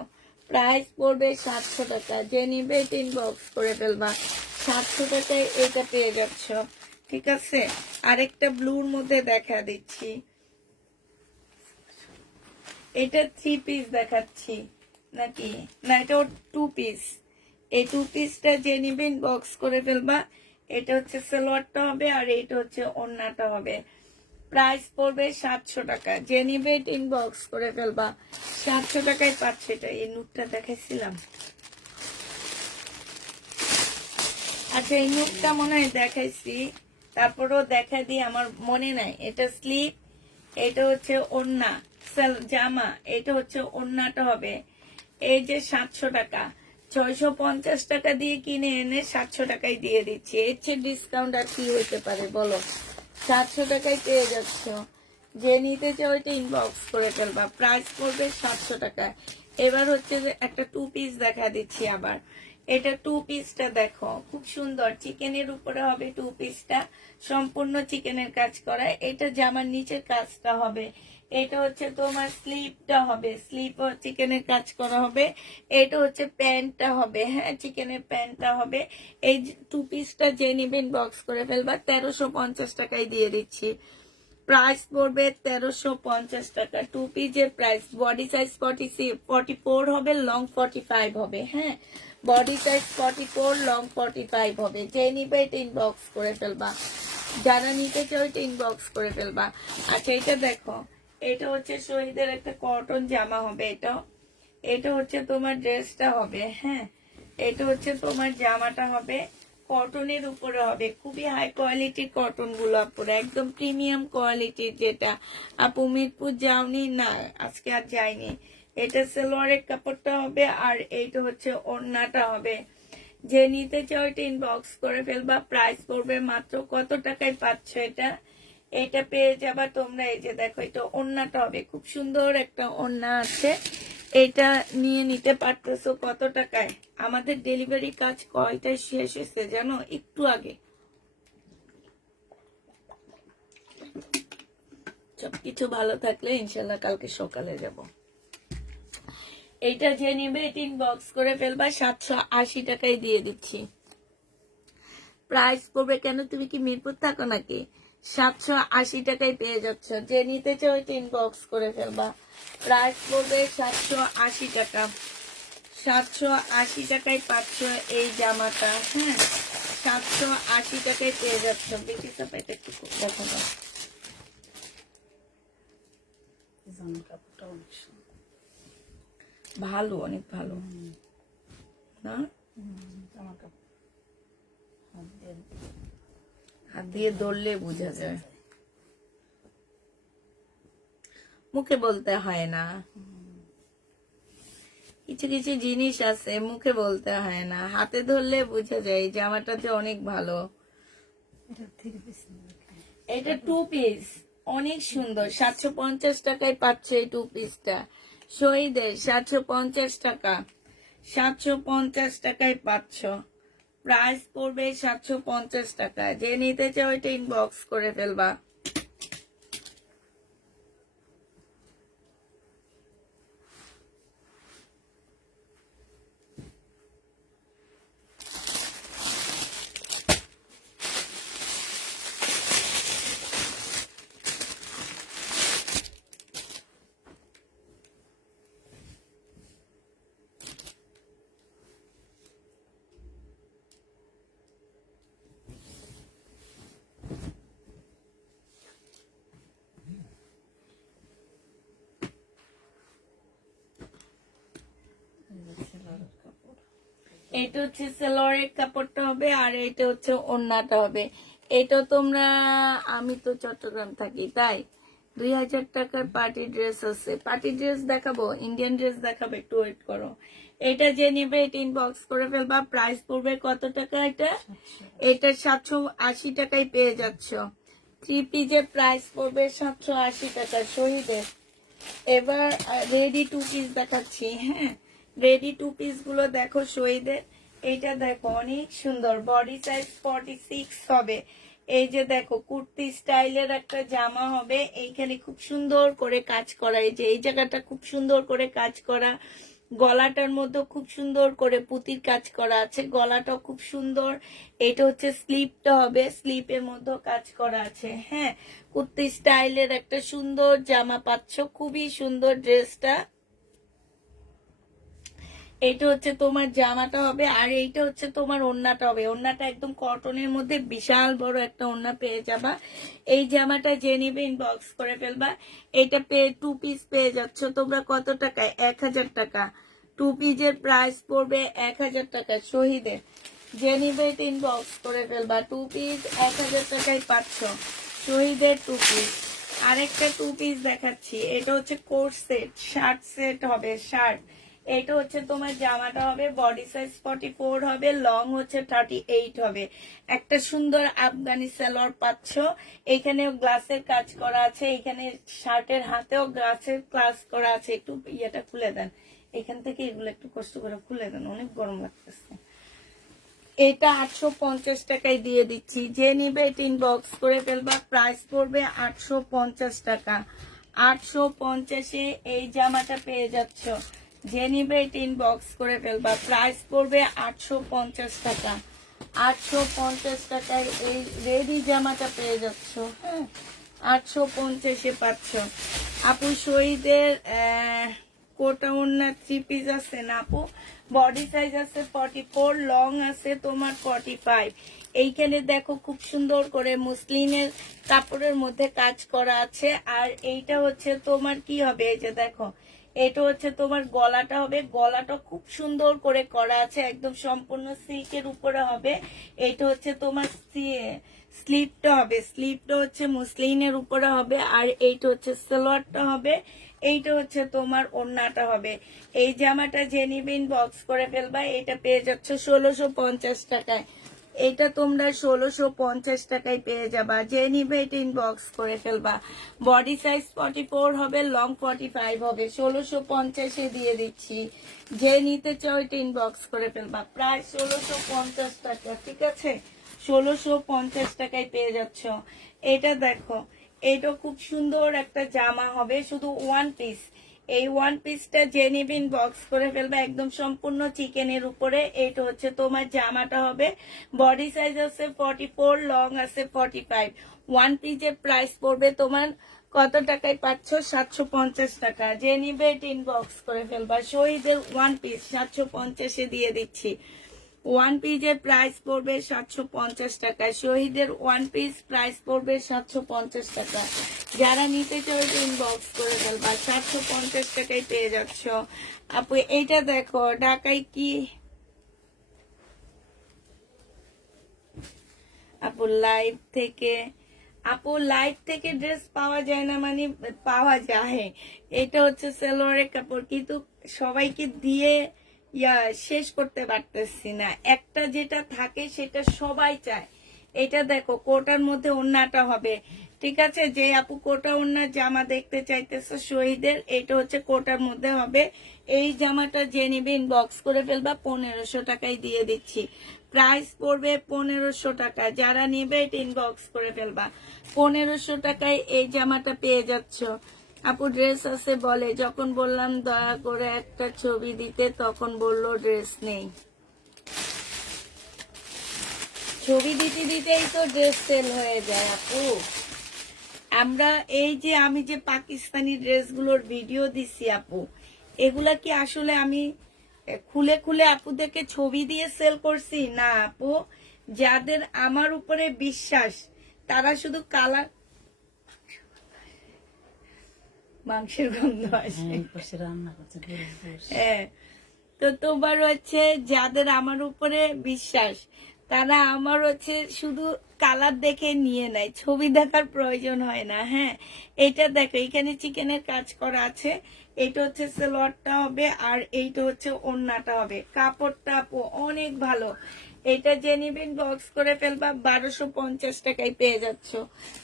প্রাইস পড়বে 700 টাকা। যে নিবে এটা ইনবক্স করে ফেলবা। 700 টাকায় এটা পেয়ে যাচ্ছ, ঠিক আছে। আরেকটা ব্লুর মধ্যে দেখা দিচ্ছি, এটা 3 পিস দেখাচ্ছি নাকি না, এটা 2 পিস। এই 2 পিসটা যে নিবে ইনবক্স করে ফেলবা। এটা হচ্ছে সালোয়ারটা হবে, আর এইটা হচ্ছে ওড়নাটা হবে। প্রাইস পড়বে 700 টাকা। যে নিবে এটা ইনবক্স করে ফেলবা। 700 টাকায় পাচ্ছে এটা। এই নুটটা দেখাইছিলাম, আচ্ছা এই নুটটা মনে হয় দেখাইছি, তারপরেও দেখা দিই, আমার মনে নাই। এটা স্লিপ, এটা হচ্ছে ওড়না, জামা, এটা হচ্ছে ওড়নাটা হবে। এই যে 700 টাকা, 650 টাকা দিয়ে কিনে এনে 700 টাকায় দিয়ে দিচ্ছি। এর চেয়ে ডিসকাউন্ট আর কি হইতে পারে বলো। 700 টাকায় পেয়ে যাচ্ছ, যে নিতে চাও এটা ইনবক্স করে ফেলবা। প্রাইস পড়বে 700 টাকা। এবার হচ্ছে যে একটা 2 পিস দেখা দিচ্ছি আবার। এটা 2 পিসটা দেখো, খুব সুন্দর, চিকেনের উপরে হবে 2 পিসটা, সম্পূর্ণ চিকেনের কাজ করা। এটা জামার নিচের কাজটা হবে, এটা হচ্ছে তোমার স্লিপটা হবে, স্লিপ চিকেনের কাজ করা হবে। এটা হচ্ছে প্যান্টটা হবে, হ্যাঁ চিকেনের প্যান্টটা হবে। এই 2 পিসটা যে নিবেন বক্স করে ফেলবা। 1350 টাকায় দিয়ে দিচ্ছি, প্রাইস পড়বে 1350 টাকা। 2 পিসের প্রাইস, বডি সাইজ 44 হবে, লং 45 হবে, হ্যাঁ বডি সাইজ 44, লং 45 হবে। যে নিবে এটা ইনবক্স করে ফেলবা, যারা নিতে চাও এটা ইনবক্স করে ফেলবা। আচ্ছা এটা দেখো, এটা হচ্ছে শহীদের একটা কটন জামা হবে, এটা হচ্ছে তোমার ড্রেসটা হবে, হ্যাঁ এটা হচ্ছে তোমার জামাটা হবে, কটনের উপরে হবে। খুবই হাই কোয়ালিটির কটন গুলো আপুরা, একদম প্রিমিয়াম কোয়ালিটির। যেটা আপু মিরপুর যাওনি না, আজকে আর যাইনি। এটা সালোয়ারের কাপড়টা হবে, আর এইটা হচ্ছে ওড়নাটা হবে। যে নিতে চাও এটা ইনবক্স করে ফেলবা। প্রাইস পড়বে মাত্র কত টাকায় পাচ্ছ এটা, এটা পেয়ে যাবা তোমরা। এই যে দেখো, এটা ওড়নাটা হবে, খুব সুন্দর একটা ওড়না আছে। এটা নিয়ে নিতে পারতেছো কত টাকায়। আমাদের ডেলিভারি কাজ কয়টায় শেষ হয়েছে জানো, একটু আগে। সবকিছু ভালো থাকলে ইনশাল্লাহ কালকে সকালে যাব। এইটা যে নিবে এটা ইনবক্স করে ফেলবা। 780 টাকায় দিয়ে দিচ্ছি, প্রাইস পড়বে। কেন তুমি কি মিরপুর থাকো নাকি? 780 টাকায় পেয়ে যাচ্ছ, যে নিতে চাও এটা ইনবক্স করে ফেলবা। প্রাইস পড়বে 780 টাকা। 780 টাকায় পাচ্ছ এই জামাটা, হ্যাঁ 780 টাকায় পেয়ে যাচ্ছ। বেশি চাপাইটা একটু দেখো না, জামা কাপড়টা অনেক সুন্দর, ভালো, অনেক ভালো না। জামা কাপড় হাত দিয়ে ধরলে বোঝা যায়, মুখে বলতে হয় না। কিছু কিছু জিনিস আছে মুখে বলতে হয় না, হাতে ধরলে বোঝা যায়। জামাটা যে অনেক ভালো। এটা 3 পিস নাকি? এটা 2 পিস, অনেক সুন্দর। 750 টাকায় পাচ্ছ এই 2 পিসটা শহীদের। 750 টাকা, 750 টাকায় পাচ্ছ। প্রাইস পড়বে 750 টাকা। যে নিতে চাও এটা ইনবক্স করে ফেলবা। এটা হচ্ছে সালোয়ারের কাপড়টা হবে, আর এটা হচ্ছে ওড়নাটা হবে। এটা তোমরা, আমি তো চট্টগ্রাম থাকি তাই 2000 টাকার পার্টি ড্রেস আছে। পার্টি ড্রেস দেখাবো, ইন্ডিয়ান ড্রেস দেখাবো, একটু ওয়েট করো। এটা যে নিবে এটা ইনবক্স করে ফেলবা। প্রাইস পড়বে কত টাকা? এটা 780 টাকায় পেয়ে যাচ্ছ। 3 পিসের প্রাইস পড়বে 780 টাকা শহীদের। এবার রেডি 2 পিস দেখাচ্ছি। হ্যাঁ, রেডি 2 পিস গুলো দেখো শহীদের। এইটা দেখো অনেক সুন্দর, বডি সাইজ 46 হবে। এই যে দেখো কুর্তি স্টাইলের একটা জামা হবে, এইখানে খুব সুন্দর করে কাজ করা, এই যে এই জায়গাটা খুব সুন্দর করে কাজ করা, গলাটার মধ্যে খুব সুন্দর করে পুঁতির কাজ করা আছে, গলাটাও খুব সুন্দর। এটা হচ্ছে স্লিপটা হবে, স্লিপের মধ্যে কাজ করা আছে। হ্যাঁ, কুর্তি স্টাইলের একটা সুন্দর জামা পাচ্ছ, খুবই সুন্দর ড্রেসটা। এইটা হচ্ছে তোমার জামাটা হবে, আর এইটা হচ্ছে তোমার ওড়নাটা হবে। ওড়নাটা একদম কটনের মধ্যে বিশাল বড় একটা ওড়না পেয়ে যাবা। এই জামাটা যে নিবে ইনবক্স করে ফেলবা। এটা পেয়ে 2 পিস পেয়ে যাচ্ছ তোমরা কত টাকায়? 1000 টাকা। 2 পিসের প্রাইস পড়বে 1000 টাকা শহীদের। যে নিবে এটা ইনবক্স করে ফেলবা। 2 পিস 1000 টাকায় পাচ্ছ শহীদের 2 পিস। আরেকটা 2 পিস দেখাচ্ছি। এটা হচ্ছে কোট সেট, শার্ট সেট হবে, শার্ট। এটা হচ্ছে তোমার জামাটা হবে, বডি সাইজ 44 হবে, লং হচ্ছে 38 হবে। একটা সুন্দর আফগানি সালোয়ার পাচ্ছ, এখানেও গ্লাসের কাজ করা আছে, এখানে শার্টের হাতেও গ্লাসের কাজ করা আছে। একটু ইয়েটা খুলে দেন, এখান থেকে এগুলো একটু কষ্ট করে খুলে দেন, অনেক গরম লাগতেছে। এটা 850 টাকায় দিয়ে দিচ্ছি। যে নিবে এটা ইনবক্স করে ফেলবা। প্রাইস পড়বে 850 টাকা। 850-এ এই জামাটা পেয়ে যাচ্ছ। যে নিবে এটা ইনবক্স করে ফেলবা। প্রাইস পড়বে 850 টাকা। 850 টাকায় এই রেডি জামাটা পেয়ে যাচ্ছ। হ্যাঁ, 850-এ পাচ্ছ। আপু শহীদের কোটা ওড়না 3 পিস আছে না আপু? বডি সাইজ আছে 44, লং আছে তোমার 45। এইখানে দেখো খুব সুন্দর করে মুসলিনের কাপড়ের মধ্যে কাজ করা আছে। আর এইটা হচ্ছে তোমার কি হবে, এই যে দেখো এটা হচ্ছে তোমার গলাটা হবে, গলাটা খুব সুন্দর করে করা আছে, একদম সম্পূর্ণ সিল্কের উপরে হবে। এটা হচ্ছে তোমার স্লিপটা হবে, স্লিপটা হচ্ছে মুসলিনের উপরে হবে। আর এইটা হচ্ছে সালোয়ারটা হবে, এইটা হচ্ছে তোমার ওড়নাটা হবে। এই জামাটা যে নিবে ইনবক্স করে ফেলবা। এটা পেয়ে যাচ্ছ 1650 টাকায়। এটা তোমরা 1650 টাকায় পেয়ে যাবা। যে নিবে এটা ইনবক্স করে ফেলবা। বডি সাইজ 44 হবে, লং 45 হবে। 1650-এ দিয়ে দিচ্ছি। যে নিতে চাও এটা ইনবক্স করে ফেলবা। প্রায় 1650 টাকা, ঠিক আছে? 1650 টাকায় পেয়ে যাচ্ছ। এটা দেখো, এটা খুব সুন্দর একটা জামা হবে, শুধু 1 পিস। এই 1 পিসটা যে নিবে ইনবক্স করে ফেলবে, একদম সম্পূর্ণ চিকেনের উপরে। এটা হচ্ছে তোমার জামাটা হবে, বডি সাইজ আছে 44, লং আছে 45। 1 পিসের প্রাইস পড়বে তোমার কত টাকায় পাচ্ছ? 750 টাকা। যে নিবে এটা ইনবক্স করে ফেলবা। শহীদের 1 পিস 750-এ দিয়ে দিচ্ছি। 1 পিসের প্রাইস পড়বে 750 টাকা। শহীদের 1 পিস প্রাইস পড়বে 750 টাকা। যারা নিতে চাও ইনবক্স করে ফেলবা। 750 টাকায় পেয়ে যাচ্ছ। আপু এইটা দেখো, ঢাকায় কি আপু লাইভ থেকে ড্রেস পাওয়া যায় না মানে পাওয়া যায়। এটা হচ্ছে সালোয়ারের কাপড়, কিন্তু সবাইকে দিয়ে শেষ করতে পারতেছি না। একটা যেটা থাকে সেটা সবাই চায়। এটা দেখো কোটার মধ্যে ওড়নাটা হবে, ঠিক আছে? যে আপু কোটা ওড়নার জামা দেখতে চাইতেছে শহীদের, এটা হচ্ছে কোটার মধ্যে হবে। এই জামাটা যে নিবে ইনবক্স করে ফেলবা। 1500 টাকায় দিয়ে দিচ্ছি। প্রাইস পড়বে 1500 টাকা। যারা নিবে এটা ইনবক্স করে ফেলবা। 1500 টাকায় এই জামাটা পেয়ে যাচ্ছ। আপু ড্রেস আছে বলে, যখন বললাম দয়া করে একটা ছবি দিতে তখন বললো ড্রেস নেই। ছবি দিতে দিতেই তো ড্রেস সেল হয়ে যায় আপু। আমরা এই যে আমি যে পাকিস্তানি ড্রেসগুলোর ভিডিও দিছি আপু, এগুলা কি আসলে আমি খুলে খুলে আপুদেরকে ছবি দিয়ে সেল করছি? না আপু, যাদের আমার উপরে বিশ্বাস তারা শুধু কালার, মাংসের গন্ধ আসে। রান্না করছে হ্যাঁ, তো তোমার হচ্ছে যাদের আমার উপরে বিশ্বাস তারা আমার হচ্ছে শুধু কালার দেখে নিয়ে নেয়, ছবি দেখার প্রয়োজন হয় না। হ্যাঁ, এটা দেখো এখানে চিকেনের কাজ করা আছে, এটা হচ্ছে সালোয়ারটা হবে আর এইটা হচ্ছে ওড়নাটা হবে। কাপড়টা আপু অনেক ভালো, এটা যে নিবেন বক্স করে ফেলবা 1250 টাকায় পেয়ে যাচ্ছ।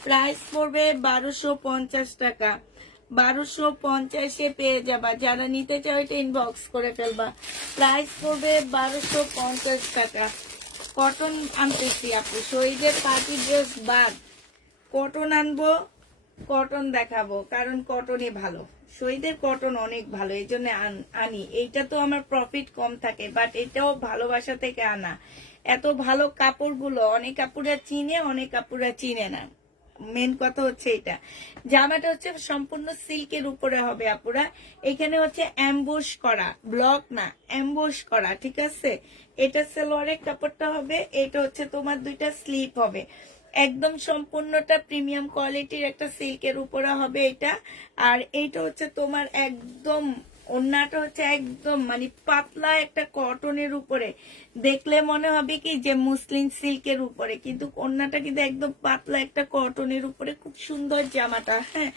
প্রাইস পড়বে 1250 টাকা, 1250-এ পেয়ে যাবা। যারা নিতে চাও এটা ইনবক্স করে ফেলবা। প্রাইস পড়বে 1250 টাকা। কটন আনতেছি আপু, শহীদের পার্টি ড্রেস বাদ কটন আনবো, কটন দেখাবো, কারণ কটনই ভালো। শহীদের কটন অনেক ভালো, এই জন্য আনি। এইটা তো আমার প্রফিট কম থাকে, বাট এটাও ভালোবাসা থেকে আনা। এত ভালো কাপড়গুলো অনেক কাপড়রা চিনে, অনেক কাপড়রা চিনে না। মেন কথা হচ্ছে এটা। জামাটা হচ্ছে সম্পূর্ণ সিল্কের উপরে হবে আপুরা। এখানে হচ্ছে অ্যাম্বুশ করা, ব্লক না, অ্যাম্বুশ করা, ঠিক আছে। এটা সালোয়ারের কাপড়টা হবে, এটা হচ্ছে তোমার দুইটা স্লিপ হবে। একদম সম্পূর্ণটা প্রিমিয়াম কোয়ালিটির একটা সিল্কের উপরে হবে এটা। আর এইটা হচ্ছে তোমার একদম ওড়নাটা হচ্ছে একদম মানে পাতলা একটা কটনের উপরে, দেখলে মনে হবে কি যে মুসলিম সিল্কের উপরে, কিন্তু ওড়নাটা কিন্তু একদম পাতলা একটা কটনের উপরে। খুব সুন্দর জামাটা। হ্যাঁ,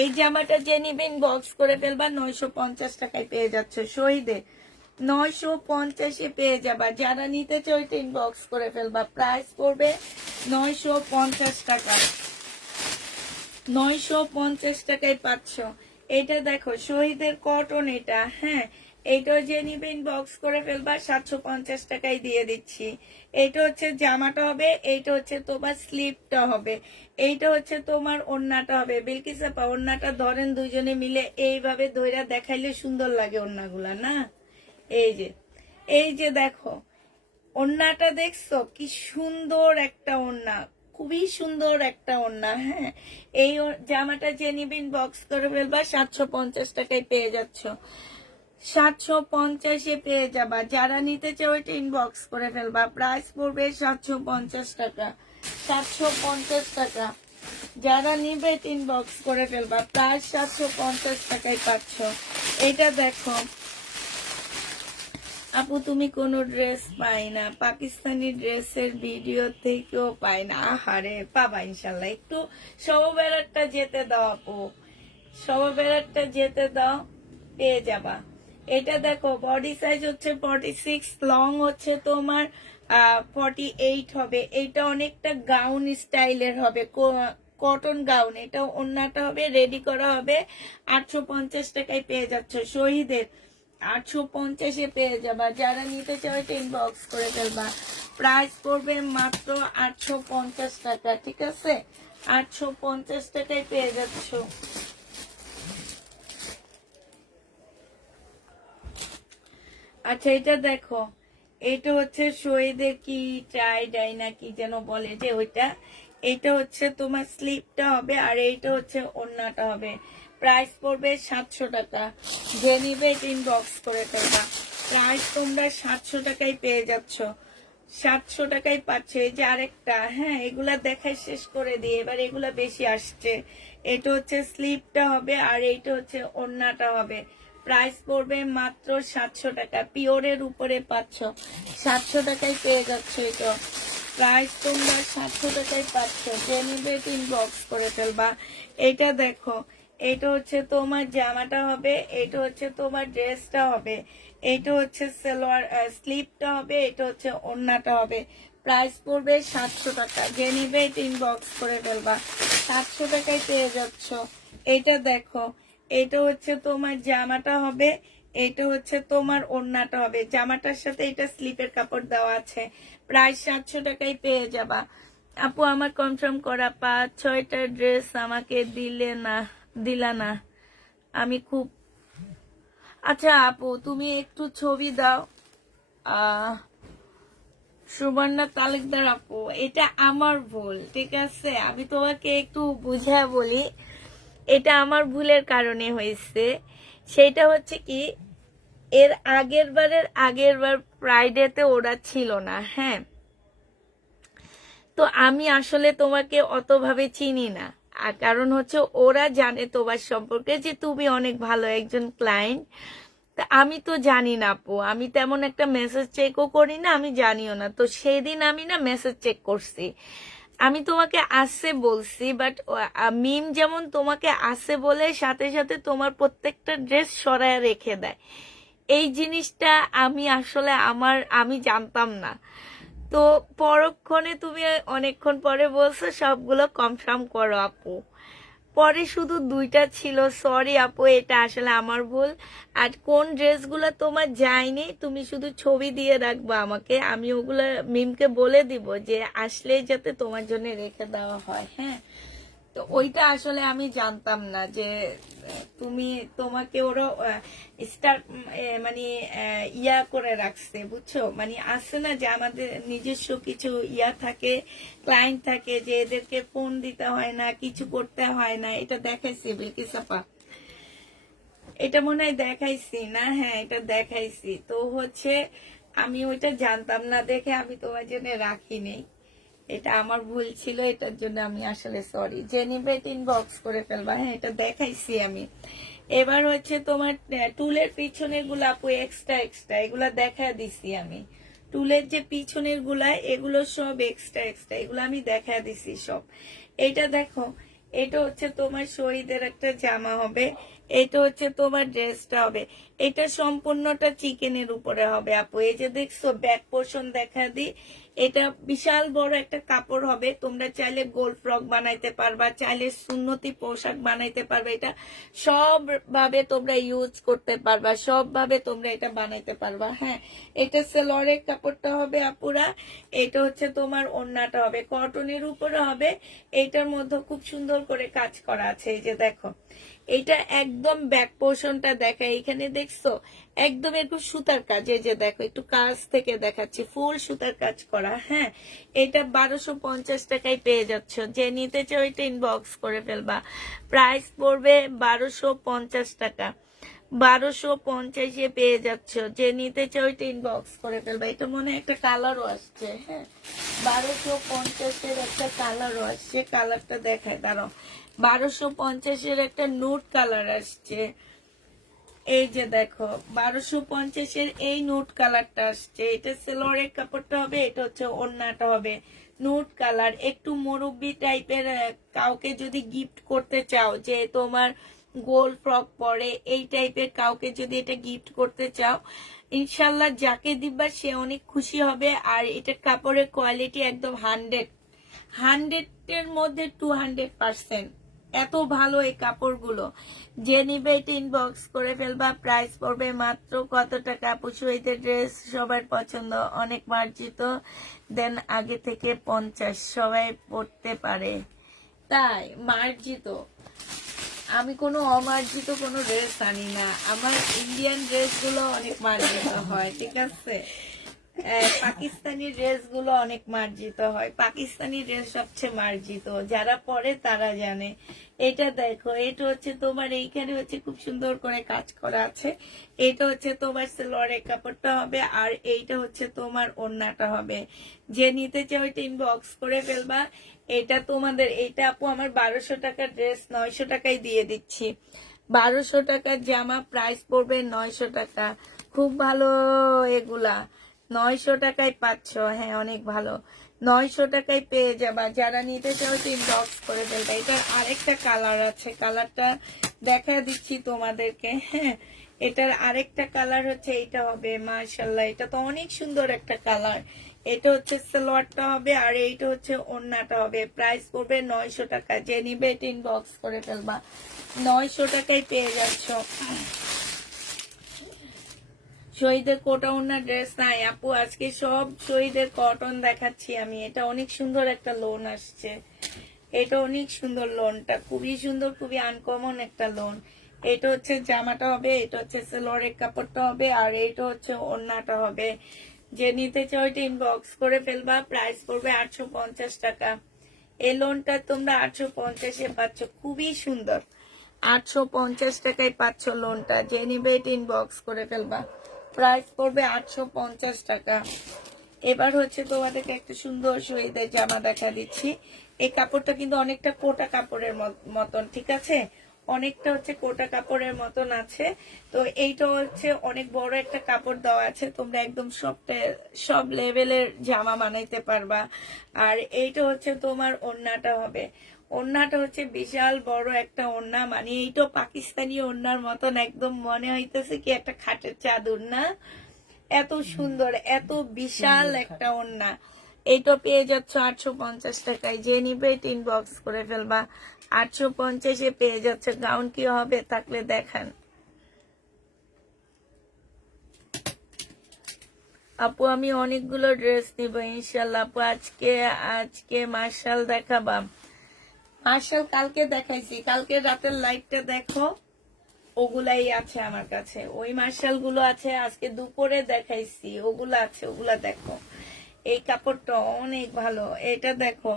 এই জামাটা যে নিবেন বক্স করে ফেলবা, 950 টাকায় পেয়ে যাচ্ছে শহীদে, 950-এ পেয়ে যাবা। যারা নিতে চাও এটা ইনবক্স করে ফেলবা। প্রাইস পড়বে 950 টাকা, 950 টাকায় পাচ্ছ। এটা দেখো শহীদের কটন এটা। হ্যাঁ, এইটাও যে নিবে ইনবক্স করে ফেলবা, 750 টাকায় দিয়ে দিচ্ছি। এইটা হচ্ছে জামাটা হবে, এইটা হচ্ছে তোমার স্লিপটা হবে, এইটা হচ্ছে তোমার ওড়নাটা হবে। বিলকিস আপা ওড়নাটা ধরেন দুইজনে মিলে এইভাবে ধইরা দেখাইলে সুন্দর লাগে ওড়নাগুলা না। এই যে, এই যে দেখো ওড়নাটা দেখছো কি সুন্দর একটা ওড়না, খুবই সুন্দর একটা ওড়না। হ্যাঁ, এই জামাটা যে নিবেন বক্স করে ফেলবা, 750 টাকায় পেয়ে যাচ্ছ, 750-এ পেয়ে যাবা। যারা নিতে চাও এটা ইনবক্স করে ফেলবা। প্রাইস পড়বে 750 টাকা, 750 টাকা। যারা নিবে ইনবক্স করে ফেলবা। প্রাইস 750 টাকায় পাচ্ছ। এটা দেখো আপু তুমি কোনো ড্রেস পাই না, পাকিস্তানি ড্রেসের ভিডিও থেকেও পাই না। আহারে পাবা ইনশাল্লাহ, একটু শবে যেতে দাও আপু, শবে যেতে দাও, পেয়ে যাবা। এটা দেখো বডি সাইজ হচ্ছে 46, লং হচ্ছে তোমার 48 হবে। এটা অনেকটা গাউন স্টাইলের হবে, কটন গাউন। এটা ওড়নাটা হবে, রেডি করা হবে। 850 টাকায় পেয়ে যাচ্ছ শহীদের, 850-এ পেয়ে যাবা। যারা নিতে চাও এটা ইনবক্স করে ফেলবা। প্রাইস পড়বে মাত্র 850 টাকা, ঠিক আছে, 850 টাকায় পেয়ে যাচ্ছ। আচ্ছা এটা দেখো, এটা হচ্ছে শহীদের কি টাই ডাই না কি যেন বলে যে ওইটা, এটা হচ্ছে তোমার স্লিপটা হবে আর এইটা হচ্ছে ওড়নাটা হবে। প্রাইস পড়বে 700 টাকা। যে নিবে ইনবক্স করে ফেলবা। প্রাইস তোমরা 700 টাকায় পেয়ে যাচ্ছ, 700 টাকায় পাচ্ছ। এই যে আরেকটা, হ্যাঁ এগুলা দেখাই শেষ করে দিই, এবার এগুলা বেশি আসছে। এটা হচ্ছে স্লিপটা হবে আর এইটা হচ্ছে ওড়নাটা হবে। প্রাইস পড়বে মাত্র 700 টাকা, পিওরের উপরে পাচ্ছ, 700 টাকায় পেয়ে যাচ্ছ। এটা প্রাইস তোমরা 700 টাকায় পাচ্ছ। যে নিবে ইনবক্স করে ফেলবা। এটা দেখো, এটা হচ্ছে তোমার জামাটা হবে, এটা হচ্ছে তোমার ড্রেসটা হবে, এটা হচ্ছে সালোয়ার স্লিপটা হবে, এটা হচ্ছে ওড়নাটা হবে। প্রাইস পড়বে 700 টাকা। যে নিবে ইনবক্স করে ফেলবা। 700 টাকায় পেয়ে যাচ্ছ। এটা দেখো, এটা হচ্ছে তোমার জামাটা হবে, এটা হচ্ছে তোমার ওড়নাটা হবে। জামাটার সাথে এটা স্লিপের কাপড় দেওয়া আছে। প্রাইস 700 টাকায় পেয়ে যাবা। আপু আমার কনফার্ম করা 5-6টা ড্রেস আমাকে দিলা না, আমি খুব। আচ্ছা আপু তুমি একটু ছবি দাও। সুবর্ণা তালুকদার আপু, এটা আমার ভুল, ঠিক আছে, আমি তোমাকে একটু বুঝা বলি। এটা আমার ভুলের কারণে হয়েছে। সেটা হচ্ছে কি, এর আগের বার ফ্রাইডেতে ওরা ছিল না। হ্যাঁ, তো আমি আসলে তোমাকে অতভাবে চিনি না। আর কারণ হচ্ছে ওরা জানে তোমার সম্পর্কে যে তুমি অনেক ভালো একজন ক্লায়েন্ট। তা আমি তো জানি না আপু, আমি তেমন একটা মেসেজ চেকও করি না, আমি জানিও না। তো সেই দিন আমি না মেসেজ চেক করছি, আমি তোমাকে আসছে বলছি, বাট মিম যেমন তোমাকে আসছে বলে সাথে সাথে তোমার প্রত্যেকটা ড্রেস সরায় রেখে দেয়, এই জিনিসটা আমি আসলে আমি জানতাম না। তো পরক্ষণে তুমি অনেকক্ষণ পরে বলছো সবগুলো কনফার্ম করো আপু, পরে শুধু দুইটা ছিল। সরি আপু, এটা আসলে আমার ভুল। আর কোন ড্রেসগুলো তোমার যায়নি তুমি শুধু ছবি দিয়ে রাখবা আমাকে, আমি ওগুলো মিমকে বলে দিব যে আসলেই যাতে তোমার জন্য রেখে দেওয়া হয়। হ্যাঁ, তো ওইটা আসলে আমি জানতাম না যে তুমি, তোমাকে ওরা স্টার মানে ইয়া করে রাখছে, বুঝছো? মানে আসছে না যে আমাদের নিজস্ব কিছু ইয়া থাকে, ক্লায়েন্ট থাকে, যে এদেরকে ফোন দিতে হয় না, কিছু করতে হয় না। এটা দেখাইছি বিলকিস আপা, এটা মনে হয় দেখাইছি না? হ্যাঁ, এটা দেখাইছি। তো হচ্ছে আমি ওইটা জানতাম না দেখে আমি তোমার জন্য রাখিনি, এটা আমার ভুল ছিল, এটার জন্য আমি আসলে সরি। যে নিবে ইনবক্স করে ফেলবা। হ্যাঁ, এটা দেখাইছি আমি। এবার হচ্ছে তোমার টুলের পিছনের গুলা আপু এক্সট্রা এক্সট্রা, এগুলা দেখা দিছি আমি। টুলের যে পিছনের গুলা এগুলো সব এক্সট্রা এক্সট্রা, এগুলো আমি দেখা দিছি সব। এটা দেখো, এটা হচ্ছে তোমার শহীদের একটা জামা হবে, এটা হচ্ছে তোমার ড্রেসটা হবে। এটা সম্পূর্ণটা চিকেনের উপরে হবে আপু। এই যে দেখছো ব্যাক পোর্শন দেখা দি, এটা বিশাল বড় একটা কাপড় হবে। তোমরা চাইলে গোল ফ্রক বানাইতে পারবা, চাইলে সুন্নতি পোশাক বানাইতে পারবে, এটা সব ভাবে তোমরা ইউজ করতে পারবা, সব ভাবে তোমরা এটা বানাইতে পারবা। হ্যাঁ, এটা সেলরের কাপড়টা হবে আপুরা, এটা হচ্ছে তোমার ওড়নাটা হবে কটনের উপরে হবে। এইটার মধ্যে খুব সুন্দর করে কাজ করা আছে। এই যে দেখো, এটা একদম ব্যাক পোর্শনটা দেখা, এখানে দেখছো একদম একটু সুতার কাজ। এই যে দেখো, একটু কাজ থেকে দেখাচ্ছি, ফুল সুতার কাজ করা। হ্যাঁ, এটা 1250 টাকায় পেয়ে যাচ্ছ। যে নিতে চাও এটা ইনবক্স করে ফেলবা, প্রাইস পড়বে 1250 টাকা। 1250-এ পেয়ে যাচ্ছ। যে নিতে চাও এটা ইনবক্স করে ফেলবা। এটা মনে হয় একটা কালারও আসছে। হ্যাঁ, 1250-এর একটা কালারও আসছে, কালারটা দেখায় দাঁড়াও। 1250-এর একটা নুট কালার আসছে, এই যে দেখো 1250-এর এই নুট কালারটা আসছে। এটা সেলোয়ারের কাপড়টা হবে, এটা হচ্ছে ওড়নাটা হবে নুট কালার। একটু মুরব্বি টাইপের কাউকে যদি গিফট করতে চাও, যে তোমার গোল ফ্রক পরে এই টাইপের কাউকে যদি এটা গিফট করতে চাও, ইনশাল্লাহ যাকে দিবা সে অনেক খুশি হবে। আর এটার কাপড়ের কোয়ালিটি একদম 100-এর মধ্যে 200%, এত ভালো এই কাপড়গুলো। যে নিবে এটা ইনবক্স করে ফেলবা। প্রাইস পড়বে মাত্র কত টাকা আপু? শহীদের ড্রেস সবার পছন্দ, অনেক মার্জিত, দেন আগে থেকে 50, সবাই পড়তে পারে। তাই মার্জিত, আমি কোনো অমার্জিত কোনো ড্রেস আনি না, আমার ইন্ডিয়ান ড্রেস গুলো অনেক মার্জিত হয়, ঠিক আছে? পাকিস্তানি ড্রেস গুলো অনেক মার্জিত হয়, পাকিস্তানি ড্রেস সবচেয়ে মার্জিত, যারা পরে তারা জানে। এটা দেখো, এটা হচ্ছে তোমার এইখানে হচ্ছে খুব সুন্দর করে কাজ করা আছে। এটা হচ্ছে তোমার সেলোয়ারের কাপড়টা হবে, আর এইটা হচ্ছে তোমার ওড়নাটা হবে। যে নিতে চাও এটা ইনবক্স করে ফেলবা। এটা তোমাদের, এটা আপু আমার 1200 টাকার ড্রেস 900 টাকায় দিয়ে দিচ্ছি। 1200 টাকার জামা প্রাইস পড়বে 900 টাকা। খুব ভালো এগুলা, 900 টাকায় পাচ্ছ। হ্যাঁ, অনেক ভালো, 900 টাকায় পেয়ে যাবা। যারা নিতে চাও ইনবক্স করে ফেলবে। এটার আরেকটা কালার আছে, কালারটা দেখা দিচ্ছি তোমাদেরকে। হ্যাঁ, এটার আরেকটা কালার হচ্ছে এইটা হবে। মাশাআল্লাহ, এটা তো অনেক সুন্দর একটা কালার। এটা হচ্ছে সালোয়ারটা হবে, আর এইটা হচ্ছে ওড়নাটা হবে। প্রাইস পড়বে 900 টাকা। যে নিবে এটা ইনবক্স করে ফেলবা, 900 টাকায় পেয়ে যাচ্ছ। শহীদের কোটা ওড়না ড্রেস নাই আপু, আজকে সব শহীদের কটন দেখাচ্ছি আমি। এটা অনেক সুন্দর একটা লোন আসছে, এটা অনেক সুন্দর লোনটা, খুবই সুন্দর, খুবই আনকমন একটা লোন। এটা হচ্ছে জামাটা হবে, এটা হচ্ছে সেলোয়ারের কাপড়টা হবে, আর এটা হচ্ছে ওড়নাটা হবে। যে নিতে চাও এটা ইনবক্স করে ফেলবা। প্রাইস পড়বে 850 টাকা। এই লোনটা তোমরা 850-এ পাচ্ছ, খুবই সুন্দর। 850 টাকায় পাচ্ছ লোনটা। যে নিবে এটা ইনবক্স করে ফেলবা। প্রাইস পড়বে 850 টাকা। এবার হচ্ছে তোমাদেরকে একটা সুন্দর শহীদের জামা দেখা দিচ্ছি। এই কাপড়টা কিন্তু অনেকটা কোটা কাপড়ের মতন, ঠিক আছে? অনেকটা হচ্ছে কোটা কাপড়ের মতন আছে। তো এইটা হচ্ছে অনেক বড় একটা কাপড় দেওয়া আছে, তোমরা একদম সব লেভেলের জামা বানাইতে পারবা। আর এইটা হচ্ছে তোমার ওড়নাটা হবে, ওড়নাটা হচ্ছে বিশাল বড় একটা ওড়না, মানে এইটা পাকিস্তানি ওড়নার মতন একদম মনে হইতেছে কি একটা খাটের চাদর না, এত সুন্দর এত বিশাল একটা ওড়না। এইটা পেয়ে যাচ্ছ 850 টাকায়, যে নিবে টিন বক্স করে ফেলবা। 850-এ পেয়ে যাচ্ছে। গাউন কি হবে থাকলে দেখান আপু, আমি অনেকগুলো ড্রেস নিব ইনশাল্লাহ আপু। আজকে মার্শাল দেখাবা? মার্শাল কালকে দেখাইছি, কালকে রাতের লাইভটা দেখো, ওগুলাই আছে আমার কাছে, ওই মার্শাল গুলো আছে। আজকে দুপুরে দেখাইছি, ওগুলো আছে, ওগুলা দেখো। এই কাপড়টা অনেক ভালো, এটা দেখো।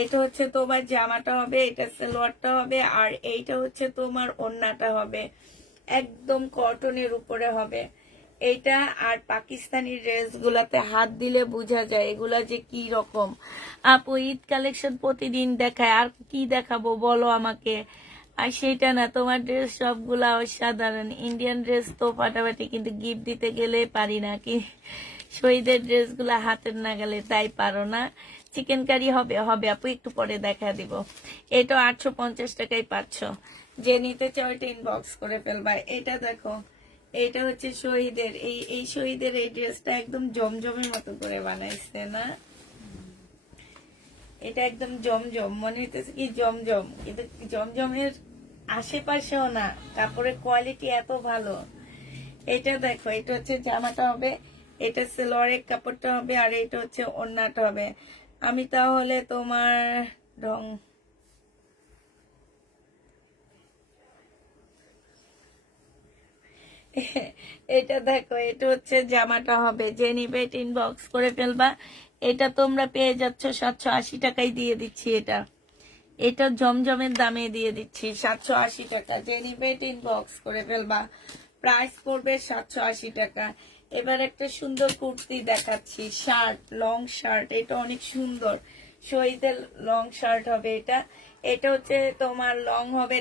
এটা হচ্ছে তোমার জামাটা হবে, এটা সালোয়ারটা হবে, আর এইটা হচ্ছে তোমার ওড়নাটা হবে, একদম কটনের উপরে হবে এইটা। আর পাকিস্তানি ড্রেস গুলাতে হাত দিলে বোঝা যায় এগুলা যে কি রকম। আপু ঈদ কালেকশন প্রতিদিন দেখায়, আর কি দেখাবো বলো আমাকে। আর সেটা না, তোমার ড্রেস সবগুলা অসাধারণ, ইন্ডিয়ান ড্রেস তো ফাটাফাটি, কিন্তু গিফট দিতে গেলে পারি না কি, শহীদের ড্রেসগুলা হাতের নাগালে, তাই পারো না। চিকেন কারি হবে হবে আপু, একটু পরে দেখা দিব। এটা 850 টাকায় পাচ্ছ, যে নিতে চাও এটা ইনবক্স করে ফেলবা। এটা দেখো, এটা হচ্ছে শহীদের, এই শহীদের এই ড্রেসটা একদম জমজমের মতো করে বানাইছে না, এটা একদম জমজম, মনে হইতেছে কি জমজম, কিন্তু জমজমের আশেপাশেও না, কাপড়ের কোয়ালিটি এত ভালো। এটা দেখো, এটা হচ্ছে জামাটা হবে, এটা সালোয়ারের কাপড়টা হবে, আর এটা হচ্ছে ওড়নাটা হবে। আমি তাহলে তোমার রং, এটা দেখো, এটা হচ্ছে জামাটা হবে, যে নিবে ইনবক্স করে ফেলবা। এটা তোমরা পেয়ে যাচ্ছ 780 টাকায় দিয়ে দিচ্ছি, এটা জমজমের দামে দিয়ে দিচ্ছি 780 টাকা, যে নিবে ইনবক্স করে ফেলবা। প্রাইস পড়বে 780 টাকা। এবার একটা সুন্দর কুর্তি দেখাচ্ছি, শার্ট, লং শার্ট, এটা অনেক সুন্দর, শহীদের লং শার্ট হবে এটা। এটা হচ্ছে তোমার লং হবে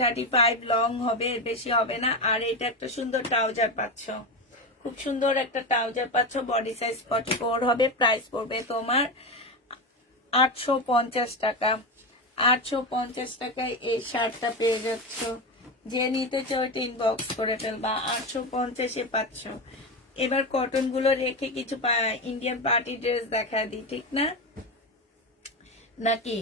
35 লং হবে, এর বেশি হবে না। আর এটা একটা সুন্দর ট্রাউজার পাচ্ছ, খুব সুন্দর একটা ট্রাউজার পাচ্ছ, বডি সাইজ 44 হবে। প্রাইস পড়বে তোমার 850 টাকা। 850 টাকায় এই শার্টটা পেয়ে যাচ্ছ, যে নিতে চাও ইনবক্স করে ফেলবা। 850-এ পাচ্ছ। এবার কটন গুলো রেখে কিছু ইন্ডিয়ান পার্টি ড্রেস দেখা দিই, ঠিক না নাকি?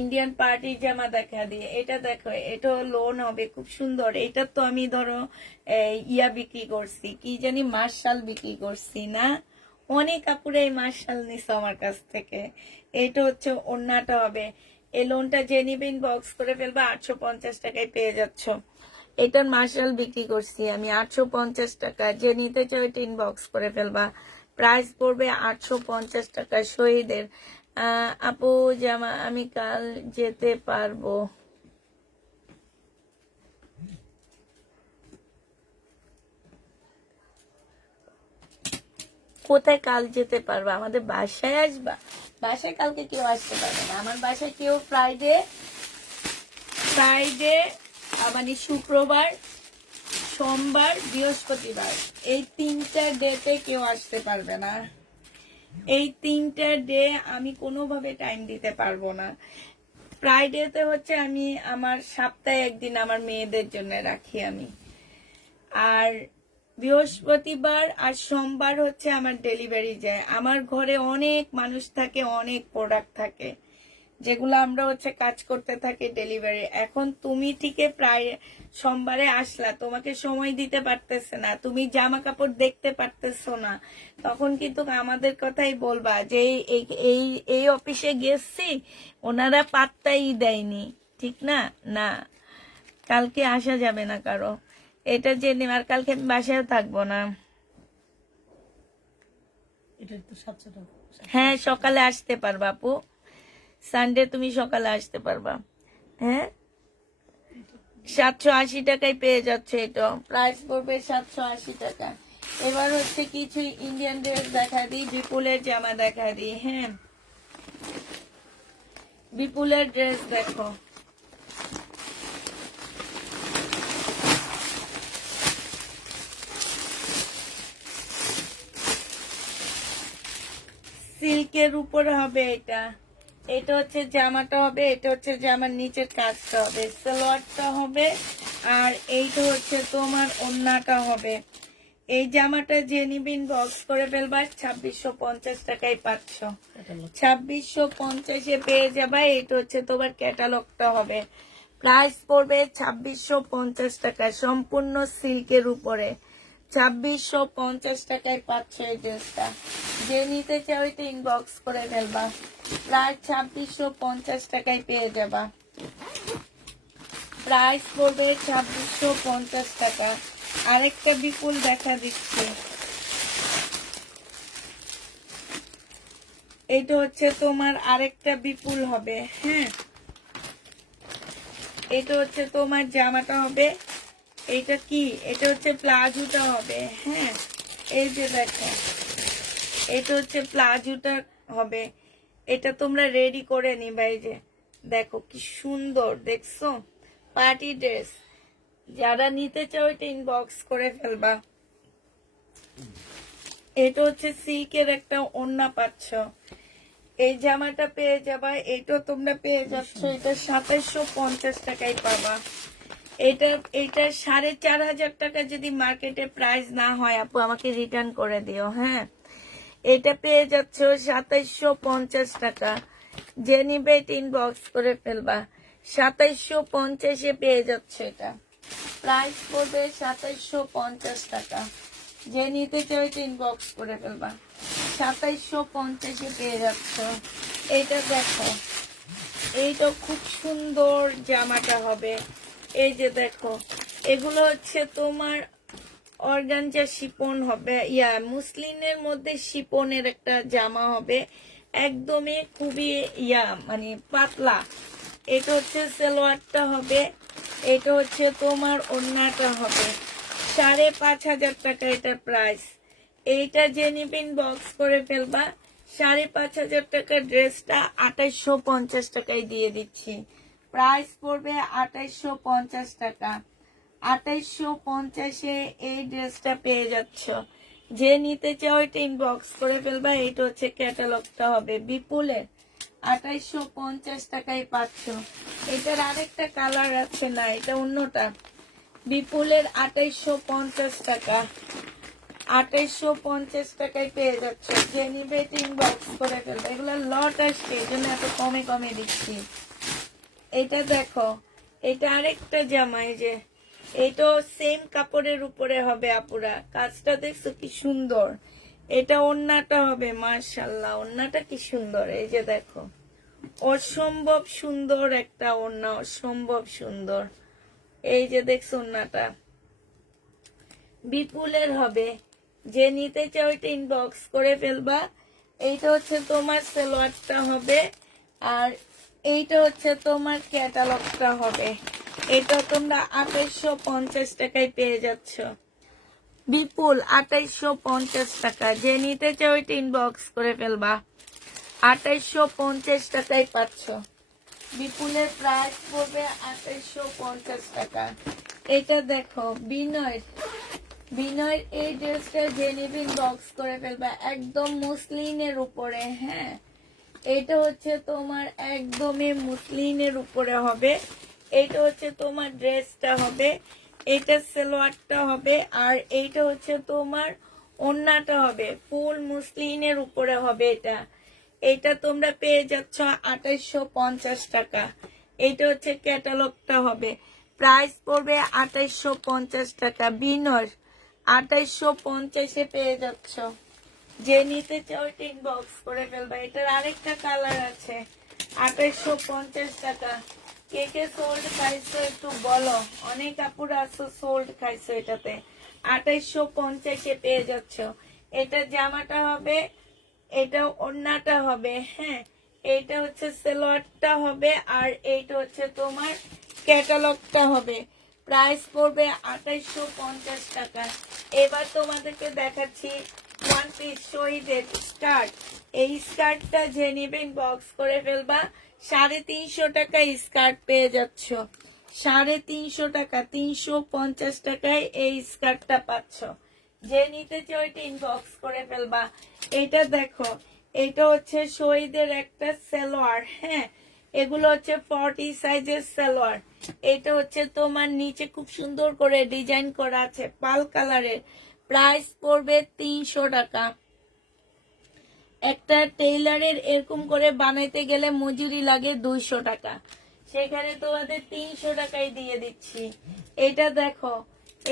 ইন্ডিয়ান পার্টি জামা দেখা দিয়ে। এটা দেখো, এটা লোন হবে, খুব সুন্দর। এটা তো আমি ধরো ইয়া বিক্রি করছি, কি জানি মার্শাল বিক্রি করছি না, অনেক কাপড়ে এই মার্শাল নিছো আমার কাছ থেকে। এটা হচ্ছে ওড়নাটা হবে, এই লোনটা যে নিবে ইনবক্স করে ফেলবা। 850 টাকায় পেয়ে যাচ্ছ। এটার মার্শাল বিক্রি করছি আমি 850 টাকা, যে নিতে চাও এটা ইনবক্স করে ফেলবা। প্রাইস পড়বে 850 টাকা শহীদের। আপু জামা আমি কাল যেতে পারবো? কোথায় কাল যেতে পারবা? আমাদের বাসায় আসবা? বাসায় কালকে কেউ আসতে পারবে না, আমার বাসায় কেউ ফ্রাইডে মানে শুক্রবার, সোমবার, বৃহস্পতিবার, এই 3টা ডেতে কেউ আসতে পারবে না। এই 3টা ডে আমি কোনোভাবে টাইম দিতে পারবো না। ফ্রাইডেতে হচ্ছে আমি আমার সপ্তাহে একদিন আমার মেয়েদের জন্য রাখি আমি, আর বৃহস্পতিবার আর সোমবার হচ্ছে আমার ডেলিভারি যায়। আমার ঘরে অনেক মানুষ থাকে, অনেক প্রোডাক্ট থাকে, যেগুলো আমরা হচ্ছে কাজ করতে থাকি ডেলিভারি। এখন তুমি ঠিক প্রায় সোমবারে আসলা, তোমাকে সময় দিতে পারতেছে না, তুমি জামা কাপড় দেখতে পারতেছো না, তখন কিন্তু আমাদের কথাই বলবা যে এই অফিসে গেছি, ওনারা পাত্তাই দেয়নি, ঠিক না? না, কালকে আসা যাবে না কারো, এটা জেনে। আর কালকে আমি বাসায়ও থাকবো না। হ্যাঁ, সকালে আসতে পারবা আপু, সানডে তুমি সকালে আসতে পারবা। হ্যাঁ, 780 টাকায় পেয়ে যাচ্ছে, এটা প্রাইস পড়বে 780 টাকা। এবার হচ্ছে কিছু ইন্ডিয়ান ড্রেস দেখা দিই, বিপুলের জামা দেখা দিই। হ্যাঁ, বিপুলের ড্রেস দেখো, সিল্কের উপরে হবে এটা। এটা হচ্ছে জামাটা হবে, এটা হচ্ছে জামার নিচের কাজটা হবে, সালোয়ারটা হবে, আর এইটা হচ্ছে তোমার ওড়নাটা হবে। এই জামাটা যে নিবিন বক্স করে ফেলবা 2650 টাকায় পাচ্ছ। 2650-এ পেয়ে যাবা। এটা হচ্ছে তোমার ক্যাটালগটা হবে। প্রাইস পড়বে 2650 টাকা, সম্পূর্ণ সিল্কের উপরে 2650 টাকায় পাচ্ছ এই ড্রেসটা। যে নিতে চাও এটা ইনবক্স করে ফেলবা, প্রায় 2650 টাকায় পেয়ে যাবা। প্রাইস পড়বে 2650 টাকা। আরেকটা বিপুল দেখা দিচ্ছি, এটা হচ্ছে তোমার আরেকটা বিপুল হবে। হ্যাঁ, এটা হচ্ছে তোমার জামাটা হবে, এটা কি, এটা হচ্ছে প্লাজোটা হবে। হ্যাঁ, এই যে দেখো, এটা হচ্ছে প্লাজোটা হবে। এটা তোমরা রেডি করে নিবা। এই যে দেখো কি সুন্দর, দেখছো, পার্টি ড্রেস। যারা নিতে চাও এটা ইনবক্স করে ফেলবা। এটা হচ্ছে সিল্কের একটা ওড়না পাচ্ছ। এই জামাটা পেয়ে যাবা, এটা তোমরা পেয়ে যাচ্ছ, এটা 2750 টাকায় পাবা। এটা 4500 টাকা যদি মার্কেটে প্রাইস না হয় আপু আমাকে রিটার্ন করে দিও। হ্যাঁ, এটা পেয়ে যাচ্ছ 2750 টাকা। যে নিবে এটা ইনবক্স করে ফেলবা। 2750-এ পেয়ে যাচ্ছ এটা। প্রাইস পড়বে 2750 টাকা। যে নিতে চাও এটা ইনবক্স করে ফেলবা। 2750-এ পেয়ে যাচ্ছ। এইটা দেখো, এইটা খুব সুন্দর জামাটা হবে। এই যে দেখো, এগুলো হচ্ছে তোমার অর্গানজা শিপন হবে, মুসলিনের মধ্যে শিপনের একটা জামা হবে, একদমই খুবই মানে পাতলা। এটা হচ্ছে সালোয়ারটা হবে, এটা হচ্ছে তোমার ওড়নাটা হবে। 5500 টাকা এটা প্রাইস। এইটা যে নিবেন বক্স করে ফেলবা। 5500 টাকা ড্রেসটা 2850 টাকায় দিয়ে দিচ্ছি। প্রাইস পড়বে 2850 টাকা। 2850-এ এই ড্রেসটা পেয়ে যাচ্ছ। যে নিতে চাও এটা ইনবক্স করে ফেলবা। এটা হচ্ছে ক্যাটালগটা হবে বিপুলের। 2850 টাকায় পাচ্ছ। এটার আরেকটা কালার আছে, না এটা অন্যটা। বিপুলের 2850 টাকা। 2850 টাকায় পেয়ে যাচ্ছে। যে নিবে এটা ইনবক্স করে ফেলবে। এগুলো লট আসছে, এই জন্য এত কমে কমে দিচ্ছি। এটা দেখো, এটা আরেকটা জামা। এই যে এটাও সেম কাপড়ের উপরে হবে আপুরা। কাজটা দেখছো কি সুন্দর। এটা ওড়নাটা হবে, মাশাআল্লাহ, ওড়নাটা কি সুন্দর। এই যে দেখো, অসম্ভব সুন্দর একটা ওড়না, অসম্ভব সুন্দর। এই যে দেখছো ওড়নাটা বিপুলের হবে। যে নিতে চাও এটা ইনবক্স করে ফেলবা। এইটা হচ্ছে তোমার সালোয়ারটা হবে, আর এইটা হচ্ছে তোমার ক্যাটালগটা হবে। এটা তোমরা 2850 টাকায় পেয়ে যাচ্ছ। বিপুল 2850 টাকা। যে নিতে চাও এটা ইনবক্স করে ফেলবা। 2850 টাকায় পাচ্ছ। বিপুলের প্রাইস পড়বে 2850 টাকা। এটা দেখো বিনয়ের এই ড্রেসটা যে নিবিন বক্স করে ফেলবা, একদম মুসলিনের উপরে। হ্যাঁ, এটা হচ্ছে তোমার একদমই মুসলিনের উপরে হবে। এটা হচ্ছে তোমার ড্রেসটা হবে, এটা সালোয়ারটা হবে, আর এইটা হচ্ছে তোমার ওড়নাটা হবে। ফুল মুসলিনের উপরে হবে এটা। এটা তোমরা পেয়ে যাচ্ছ 2850 টাকা। এটা হচ্ছে ক্যাটালগটা হবে। প্রাইস পড়বে 2850 টাকা। বিনর 2850-এ পেয়ে যাচ্ছ। যে নিতে চাও ইনবক্স করে ফেলবা। এটার আরেকটা কালার আছে। 2850 টাকা। কে কে সোল্ড খাইছো একটু বলো। অনেক আপুরা আছো সোল্ড খাইছো এটাতে। 2850-এ পেয়ে যাচ্ছ। এটা জামাটা হবে, এটা ওড়নাটা হবে। হ্যাঁ, এইটা হচ্ছে সালোয়ারটা হবে, আর এইটা হচ্ছে তোমার ক্যাটালগটা হবে। প্রাইস পড়বে 2850 টাকা। এবার তোমাদেরকে দেখাচ্ছি ওয়ান পিস শহীদের স্কার্ট। এই স্কার্টটা যে নিবেন বক্স করে ফেলবা। 350 টাকা স্কার্ট পেয়ে যাচ্ছ। 350 টাকা, 350 টাকায় এই স্কার্টটা পাচ্ছ। যে নিতে চাও এটা ইনবক্স করে ফেলবা। এটা দেখো, এটা হচ্ছে শহীদের একটা সালোয়ার, হ্যাঁ এগুলো হচ্ছে 40 সাইজের সালোয়ার। এটা হচ্ছে তোমার নিচে খুব সুন্দর করে ডিজাইন করা আছে পাল কালারের। প্রাইস পড়বে 300 টাকা। একটা টেইলারের এরকম করে বানাইতে গেলে মজুরি লাগে 200 টাকা, সেখানে তোমাদের 300 টাকায় দিয়ে দিচ্ছি। এটা দেখো,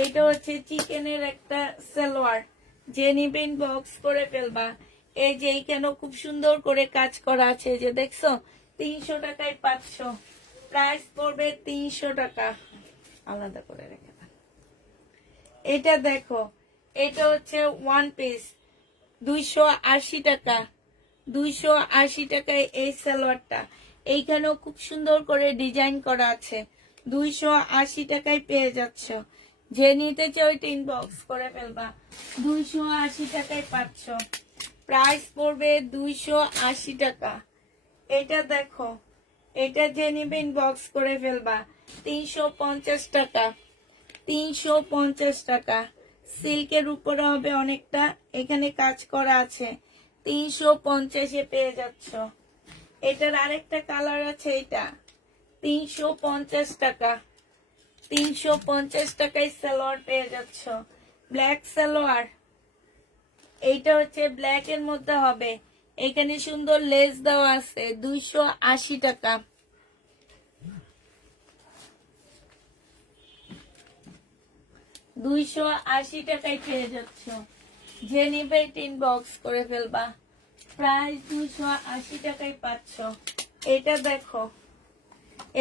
এটা হচ্ছে চিকেনের একটা সালোয়ার, যে নিবেন বক্স করে ফেলবা। এই যে এইখানে খুব সুন্দর করে কাজ করা আছে, যে দেখছো 300 টাকায় পাচ্ছ। প্রাইস পড়বে 300 টাকা। আলাদা করে রেখে দাও। এটা দেখো, এটা হচ্ছে ওয়ান পিস, 280 টাকা। 280 টাকায় এই সালোয়ারটা, এইখানেও খুব সুন্দর করে ডিজাইন করা আছে। 280 টাকায় পেয়ে যাচ্ছ। যে নিতে চাও ওইটা ইনবক্স করে ফেলবা। 280 টাকায় পাচ্ছ। প্রাইস পড়বে 280 টাকা। এটা দেখো, এটা যে নিবে ইনবক্স করে ফেলবা। 350 টাকা। 350 টাকা। সিল্কের উপরে হবে অনেকটা, এখানে কাজ করা আছে। 350-এ পেয়ে যাচ্ছ। এটার আরেকটা কালার আছে, এটা 350 টাকা। 350 টাকায় সালোয়ার পেয়ে যাচ্ছ। ব্ল্যাক সালোয়ার, এইটা হচ্ছে ব্ল্যাক এর মধ্যে হবে, এখানে সুন্দর লেস দেওয়া আছে। 280 টাকা। 280 টাকায় পেয়ে যাচ্ছ। যে নিবে ইনবক্স করে ফেলবা। প্রাইস 280 টাকায় পাচ্ছ। এটা দেখো,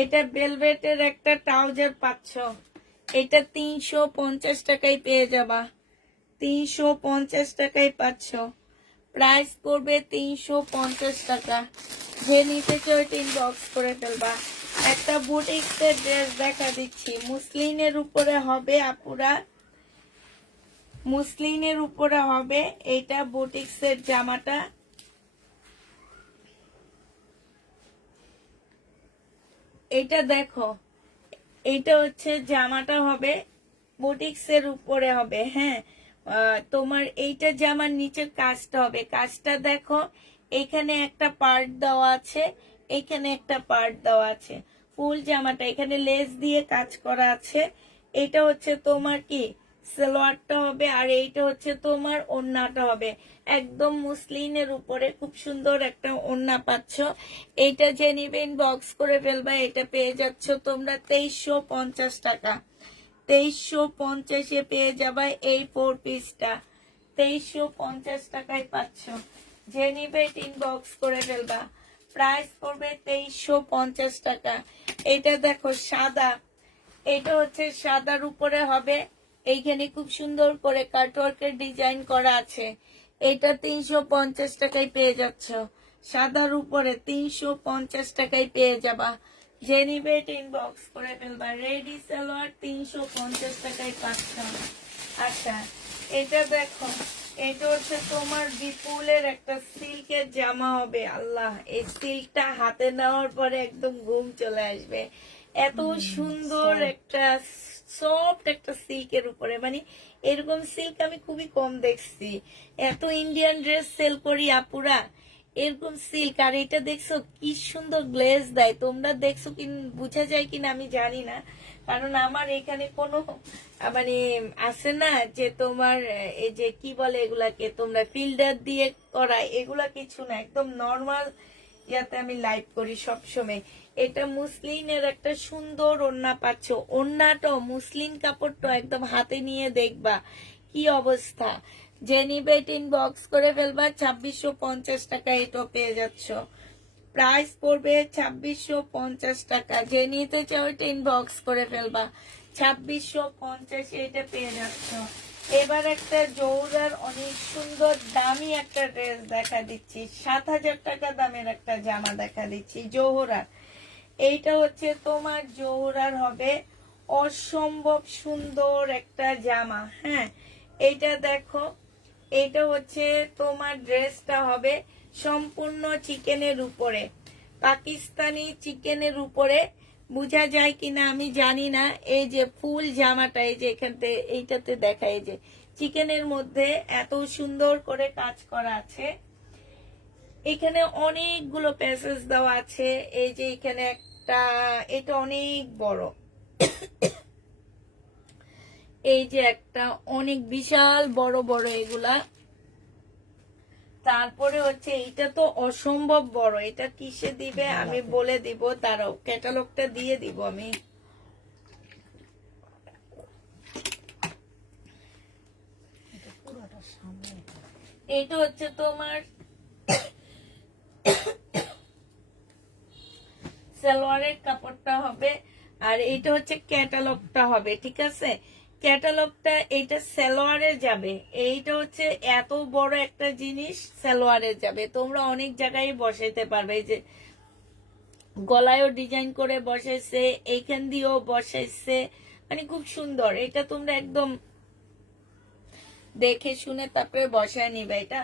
এটা ভেলভেটের একটা ট্রাউজার পাচ্ছ। এটা 350 টাকায় পেয়ে যাবা। 350 টাকায় পাচ্ছ। প্রাইস পড়বে 350 টাকা। যে নিতে চাও এটা ইনবক্স করে ফেলবা। একটা বুটিক্সের ড্রেস দেখা দিচ্ছি, মুসলিনের উপরে হবে আপুরা, মুসলিনের উপরে হবে। এটা বুটিক্সের জামাটা, এটা দেখো, এটা হচ্ছে জামাটা হবে, বুটিক্সের উপরে হবে, হ্যাঁ তোমার এইটা জামার নিচের কাজটা হবে। কাজটা দেখো, এখানে একটা পার্ট দেওয়া আছে, এখানে একটা পার্ট দেওয়া আছে। ফুল জামাটা এখানে লেস দিয়ে কাজ করা আছে। এটা হচ্ছে তোমার কি সালোয়ারটা হবে, আর এইটা হচ্ছে তোমার ওড়নাটা হবে। একদম মুসলিনের উপরে খুব সুন্দর একটা ওড়না পাচ্ছ। এইটা যে নিবে ইনবক্স করে ফেলবা। এটা পেয়ে যাচ্ছ তোমরা 2350 টাকা। 2350-এ পেয়ে যাবা এই 4 পিসটা। 2350 টাকায় পাচ্ছ। যে নিবে ইনবক্স করে ফেলবা। প্রাইস পড়বে 2350 টাকা। এটা দেখো সাদা, এটা হচ্ছে সাদার উপরে হবে, এইখানে খুব সুন্দর করে কাটওয়ার্কের ডিজাইন করা আছে। এটা 350 টাকায় পেয়ে যাচ্ছ। সাদার উপরে 350 টাকায় পেয়ে যাবা। যে নিবে ইনবক্স করে ফেলবা। রেডি সালোয়ার 350 টাকায় পাচ্ছ। আচ্ছা, এটা দেখো, এটা হচ্ছে তোমার বিপুলের একটা সিল্কের জামা হবে। আল্লাহ, এই সিল্কটা হাতে নেওয়ার পরে একদম ঘুম চলে আসবে। এত সুন্দর একটা সফট একটা সিল্কের উপরে, মানে এরকম সিল্ক আমি খুবই কম দেখছি। এত ইন্ডিয়ান ড্রেস সেল করি আপুরা, এরকম সিল্ক। আর এটা দেখছো কি সুন্দর গ্লেজ দেয়, তোমরা দেখছো কি বোঝা যায় কিনা আমি জানি না, কারণ আমার এখানে কোনো মানে আছে না যে তোমার এই যে কি বলে এগুলাকে তোমরা ফিল্টার দিয়ে করা, এগুলা কিছু না, একদম নর্মাল ইয়াতে আমি লাইভ করি সবসময়। এটা মুসলিনের একটা সুন্দর ওড়না পাচ্ছ। ওড়নাটা মুসলিন কাপড়টা একদম হাতে নিয়ে দেখবা কি অবস্থা। যে নিবে ইনবক্স করে ফেলবা। 2650 টাকা এটা পেয়ে যাচ্ছ। প্রাইস পড়বে 2650 টাকা। যে নিতে চাও এটা ইনবক্স করে ফেলবা। 2650 এটা পেয়ে যাচ্ছ। এবার একটা জৌরার অনেক সুন্দর দামি একটা ড্রেস দেখা দিচ্ছি। 7000 টাকা দামের একটা জামা দেখা দিচ্ছি জৌহরার। এইটা হচ্ছে তোমার জৌহরার হবে, অসম্ভব সুন্দর একটা জামা। হ্যাঁ, এইটা দেখো, এটা হচ্ছে তোমার ড্রেসটা হবে সম্পূর্ণ চিকেনের উপরে, পাকিস্তানি চিকেনের উপরে। বোঝা যায় কিনা আমি জানি না। এই যে ফুল জামাটা, এই যে এখানতে এইটাতে দেখা, এই যে চিকেনের মধ্যে এত সুন্দর করে কাজ করা আছে। এখানে অনেকগুলো প্যাসেজ দেওয়া আছে। এই যে এখানে একটা, এটা অনেক বড়, এই যে একটা অনেক বিশাল বড় বড় এগুলা। তারপরে হচ্ছে এইটা তো অসম্ভব বড়, এটা কিসে দিবে আমি বলে দিব, তারও ক্যাটালগটা দিয়ে দিব আমি। পুরোটা সামনে। এইটা হচ্ছে তোমার সালোয়ারের কাপড়টা হবে, আর এইটা হচ্ছে ক্যাটালগটা হবে, ঠিক আছে? ক্যাটালগটা এইটা সালোয়ারে যাবে, এইটা হচ্ছে এত বড় একটা জিনিস সালোয়ারে যাবে, তোমরা অনেক জায়গায় বসাইতে পারবে। এই যে গলায়ও ডিজাইন করে বসাইছে, এইখান দিয়েও বসাইছে, মানে খুব সুন্দর। এটা তোমরা একদম দেখে শুনে তারপরে বসায় নিবে। এটা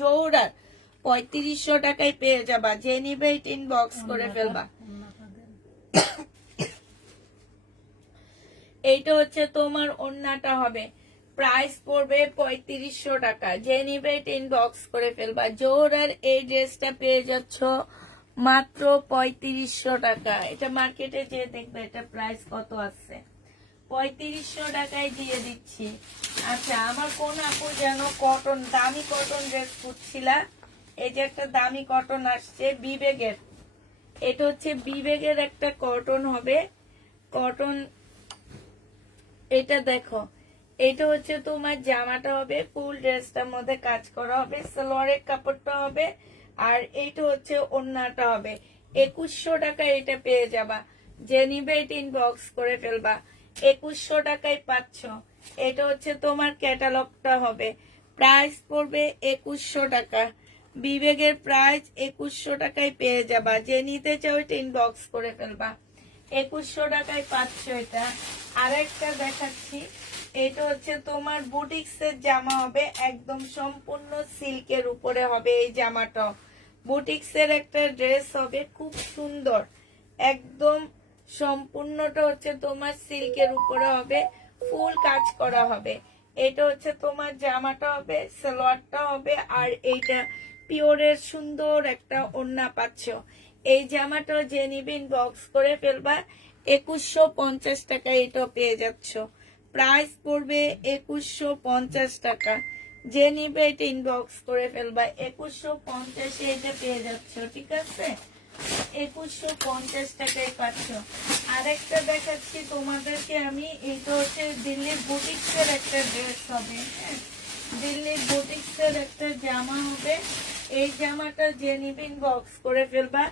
জোহরার 3500 টাকায় পেয়ে যাবা, যে নিবে ইনবক্স করে ফেলবা। এইটা হচ্ছে তোমার ওড়নাটা হবে, প্রাইস পড়বে 3500 টাকা, যে নিবে ইনবক্স করে ফেলবা। জোহরার এই ড্রেসটা পেয়ে যাচ্ছ মাত্র 3500 টাকা। এটা মার্কেটে যে দেখবে এটা প্রাইস কত আছে, 3500 টাকায় দিয়ে দিচ্ছি। আচ্ছা, আমার কোন আপু যেন কটন, দামি কটন ড্রেস খুঁজছিলা, এই যে একটা দামি কটন আসছে বিবেগের, এটা হচ্ছে বিবেগের একটা কটন হবে, কটন। এটা দেখো, এটা হচ্ছে তোমার জামাটা হবে, ফুল ড্রেসটার মধ্যে কাজ করা হবে, সালোয়ারের কাপড়টা হবে, আর এইটা হচ্ছে ওড়নাটা হবে। 2100 টাকায় এটা পেয়ে যাবা, যে নিবে এটা ইনবক্স করে ফেলবা। 2100 টাকায় পাচ্ছ। এটা হচ্ছে তোমার ক্যাটালগটা হবে, প্রাইস পড়বে 2100 টাকা। বিবেগের প্রাইস 2100 টাকায় পেয়ে যাবা, যে নিতে চাও এটা ইনবক্স করে ফেলবা। 2100 টাকায় পাচ্ছ এটা। আরেকটা দেখাচ্ছি, এটা হচ্ছে তোমার বুটিক্সের জামা হবে, একদম সম্পূর্ণ সিল্কের উপরে হবে এই জামাটা। বুটিক্সের একটা ড্রেস হবে, খুব সুন্দর, একদম সম্পূর্ণটা হচ্ছে তোমার সিল্কের উপরে হবে, ফুল কাজ করা হবে। এটা হচ্ছে তোমার জামাটা হবে, সালোয়ারটা হবে, আর এইটা পিওরের সুন্দর একটা ওড়না পাচ্ছ। এই জামাটা যে নিবে ইনবক্স করে ফেলবা, 2150 টাকা এটা পেয়ে যাচ্ছ, প্রাইস পড়বে 2150 টাকা। যে নিবে এটা ইনবক্স করে ফেলবা, 2150 এটা পেয়ে যাচ্ছ, ঠিক আছে? 2150 টাকায় পাচ্ছ। আরেকটা দেখাচ্ছি তোমাদেরকে আমি, এটা হচ্ছে দিল্লির বুটিক্সের একটা ড্রেস হবে, হ্যাঁ, দিল্লির বুটিক্সের একটা জামা হবে। এই জামাটা যে নিবে ইনবক্স করে ফেলবা,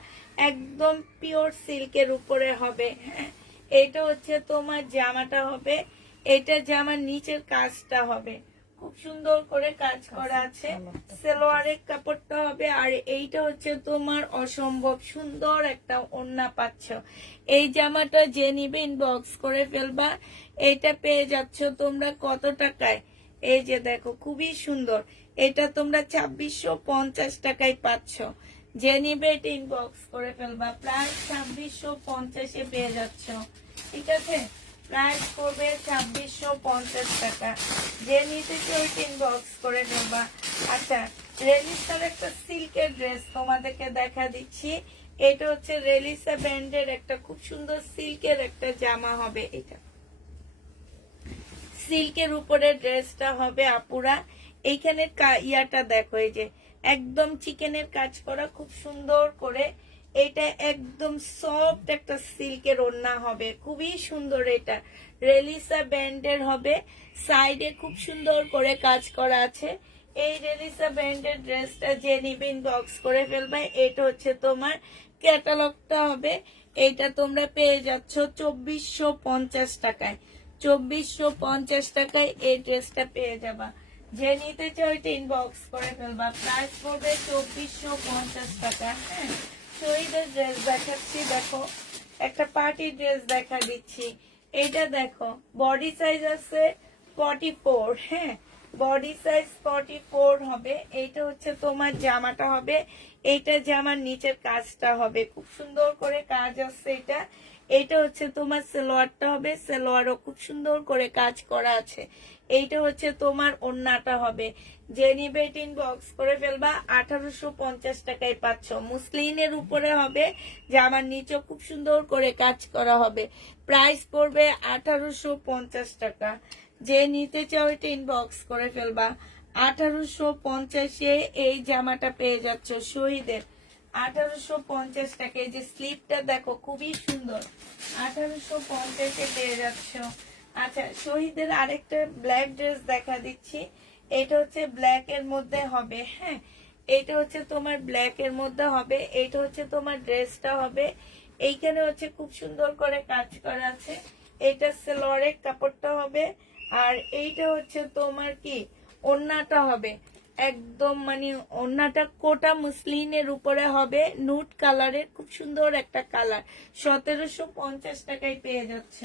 একদম পিওর সিল্কের উপরে হবে, হ্যাঁ। এটা হচ্ছে তোমার জামাটা হবে, এটা জামার নিচের কাজটা হবে, খুব সুন্দর করে কাজ করা আছে, সালোয়ারের কাপড়টা হবে, আর এইটা হচ্ছে তোমার অসম্ভব সুন্দর একটা ওড়না পাচ্ছ। এই জামাটা যে নিবে ইনবক্স করে ফেলবা, এটা পেয়ে যাচ্ছ তোমরা কত টাকায়? এই যে দেখো, খুবই সুন্দর, এটা তোমরা 2650 টাকায় পাচ্ছ, যে নিবে এটা ইনবক্স করে ফেলবা, প্রায় 2650 পেয়ে যাচ্ছ, ঠিক আছে? প্রাইস পড়বে 2650 টাকা, যে নিতে চাও ইনবক্স করে ফেলবা। আচ্ছা, রেলিসার একটা সিল্কের ড্রেস তোমাদেরকে দেখা দিচ্ছি, এটা হচ্ছে রেলিসা ব্র্যান্ডের একটা খুব সুন্দর সিল্কের একটা জামা হবে, এটা সিল্কের উপরে ড্রেসটা হবে আপুরা। এইখানে ইয়াটা দেখো, এই যে একদম চিকেনের কাজ করা, খুব সুন্দর করে, এটা একদম সফট একটা সিল্কের ওড়না হবে, খুবই সুন্দর। এটা রেলিসা ব্যান্ডের হবে, সাইডে খুব সুন্দর করে কাজ করা আছে। এই রেলিসা ব্যান্ডের ড্রেসটা যে নিবে ইনবক্স করে ফেলবে। এটা হচ্ছে তোমার ক্যাটালগটা হবে, এইটা তোমরা পেয়ে যাচ্ছ 2450 টাকায়। 2450 টাকায় এই ড্রেসটা পেয়ে যাবা, যে নিতে চাও এটা ইনবক্স করে ফেলবা, প্রাইস পড়বে 2450 টাকা। হ্যাঁ, শহীদের ড্রেস দেখাচ্ছি, দেখো একটা পার্টি ড্রেস দেখা দিচ্ছি, এটা দেখো বডি সাইজ আছে 44, হ্যাঁ, বডি সাইজ 44 হবে। এইটা হচ্ছে তোমার জামাটা হবে, এইটা জামার নিচের কাজটা হবে, খুব সুন্দর করে কাজ আছে। এটা এইটা হচ্ছে তোমার সালোয়ারটা হবে, সালোয়ারও খুব সুন্দর করে কাজ করা আছে। এইটা হচ্ছে তোমার ওড়নাটা হবে। যে নিবে ইনবক্স করে ফেলবা, 1850 টাকায় পাচ্ছ। মুসলিনের উপরে হবে, জামার নিচে খুব সুন্দর করে কাজ করা হবে। প্রাইস পড়বে 1850 টাকা। যে নিতে চাও এটা ইনবক্স করে ফেলবা। 1850-এ এই জামাটা পেয়ে যাচ্ছ শহীদের, 1850 টাকা। এই যে স্লিপটা দেখো খুবই সুন্দর, 1850-এ পেয়ে যাচ্ছ। আচ্ছা, শহীদের আরেকটা ব্ল্যাক ড্রেস দেখা দিচ্ছি। এটা হচ্ছে ব্ল্যাক এর মধ্যে হবে, হ্যাঁ, এটা হচ্ছে তোমার ব্ল্যাক এর মধ্যে হবে। এটা হচ্ছে তোমার ড্রেসটা হবে। এইখানে হচ্ছে খুব সুন্দর করে কাজ করা আছে। এটা সালোয়ারের কাপড়টা হবে। আর এইটা হচ্ছে তোমার কি ওড়নাটা হবে, একদম মানে ওড়নাটা কোটা মুসলিনের উপরে হবে, নুট কালারের, খুব সুন্দর একটা কালার। 1750 টাকায় পেয়ে যাচ্ছে।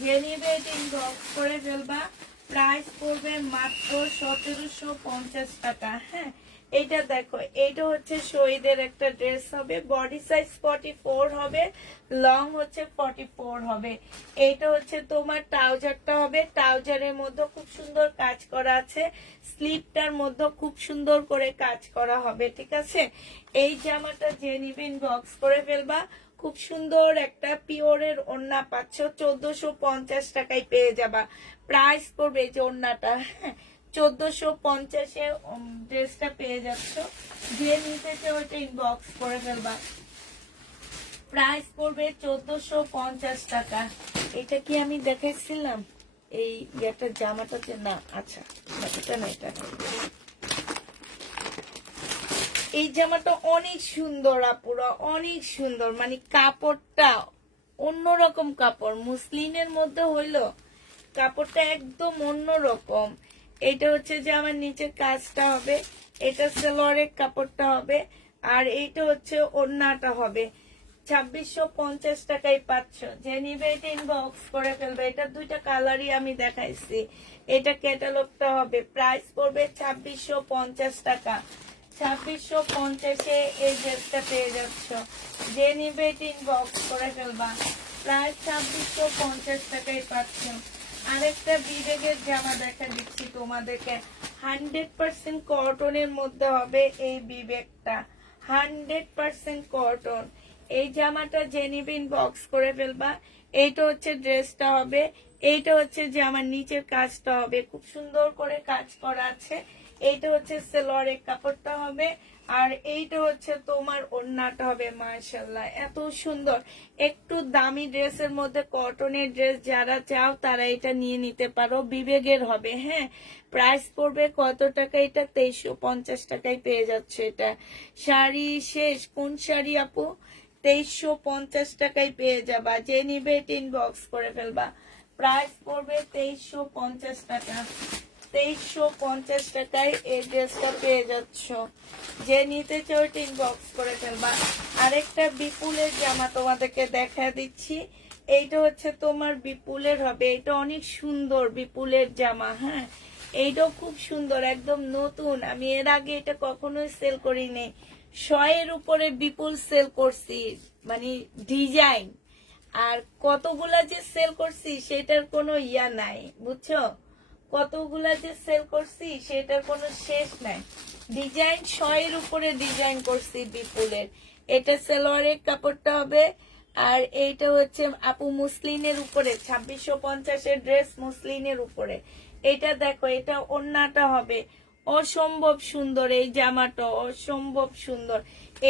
যে নিবে এটা ইনবক্স করে ফেলবা। প্রাইস পড়বে মাত্র 1750 টাকা। হ্যাঁ, এইটা দেখো, এইটা হচ্ছে শহীদের একটা ড্রেস হবে। বডি সাইজ 44 হবে, লং হচ্ছে 44 হবে। এইটা হচ্ছে তোমার ট্রাউজারটা হবে। ট্রাউজারের মধ্যে খুব সুন্দর কাজ করা আছে, স্লিপটার মধ্যে খুব সুন্দর করে কাজ করা হবে, ঠিক আছে। এই জামাটা যে নিবেন বক্স করে ফেলবা। খুব সুন্দর একটা পিওরের ওড়না পাচ্ছ, 1450 টাকায় পেয়ে যাবা। প্রাইস পড়বে এই যে ওড়নাটা, 1450-এ ড্রেসটা পেয়ে যাচ্ছ। যে নিতে চাও ওটা ইনবক্স করে ফেলবা। প্রাইস পড়বে 1450 টাকা। এটা কি আমি দেখাইছিলাম এই একটা জামাটা? না, আচ্ছা, এটা না, এটা না। এই জামাটা অনেক সুন্দর আপুরা, অনেক সুন্দর, মানে কাপড়টা অন্যরকম কাপড়, মুসলিনের মধ্যে হইলো কাপড়টা একদম অন্যরকম। এটা হচ্ছে যে আমার নিচের কাজটা হবে, এটা সালোয়ারের কাপড়টা হবে, আর এইটা হচ্ছে ওড়নাটা হবে। 2650 টাকায় পাচ্ছ। যে নিবে এটা ইনবক্স করে ফেলবে। এটা দুইটা কালারই আমি দেখাইছি। এটা ক্যাটালগটা হবে। প্রাইস পড়বে 2650 টাকা। 2650-এ এই ড্রেসটা পেয়ে যাচ্ছ। যে নিবে এটা ইনবক্স করে ফেলবা। প্রাইস 2650 টাকায় পাচ্ছ। আরেকটা বিবেকের জামা দেখা দিচ্ছি তোমাদেরকে, 100% কটনের মধ্যে হবে এই বিবেকটা, 100% কটন। এই জামাটা যে নিবে ইনবক্স করে ফেলবা। এইটা হচ্ছে ড্রেসটা হবে। এইটা হচ্ছে যে আমার নিচের কাজটা হবে, খুব সুন্দর করে কাজ করা আছে। এইটা হচ্ছে সালোয়ারের কাপড়টা হবে, আর এইটা হচ্ছে তোমার ওড়নাটা হবে। মাশাআল্লাহ, এত সুন্দর। একটু দামি ড্রেসের মধ্যে কটনের ড্রেস যারা চাও তারা এটা নিয়ে নিতে পারো, বিবেকের হবে। হ্যাঁ, প্রাইস পড়বে কত টাকা? এটা 2350 টাকায় পেয়ে যাচ্ছে। এটা শাড়ি শেষ, কোন শাড়ি আপু? 2350 টাকায় পেয়ে যাবা। যে নিবে এটা ইনবক্স করে ফেলবা। প্রাইস পড়বে 2350 টাকা। 2350 টাকায় এই ড্রেসটা পেয়ে যাচ্ছ। যে নিতে চাও এটা ইনবক্স করে ফেলবা। আরেকটা বিপুলের জামা তোমাদেরকে দেখা দিচ্ছি। এইটা হচ্ছে তোমার বিপুলের হবে। এটা অনেক সুন্দর বিপুলের জামা। হ্যাঁ, এইটাও খুব সুন্দর, একদম নতুন। আমি এর আগে এটা কখনোই সেল করিনি। 100-এর উপরে বিপুল সেল করছি, মানে ডিজাইন। আর কতগুলা যে সেল করছি সেটার কোনো ইয়া নাই, বুঝছো? কতগুলা যে সেল করছি সেটার কোনো শেষ নাই। ডিজাইন 100-এর উপরে ডিজাইন করছি বিপুলের। এটা সালোয়ারের কাপড়টা হবে, আর এইটা হচ্ছে আপু মুসলিনের উপরে, 2650-এর ড্রেস মুসলিনের উপরে। এটা দেখো, এটা ওড়নাটা হবে। অসম্ভব সুন্দর এই জামাটা, অসম্ভব সুন্দর।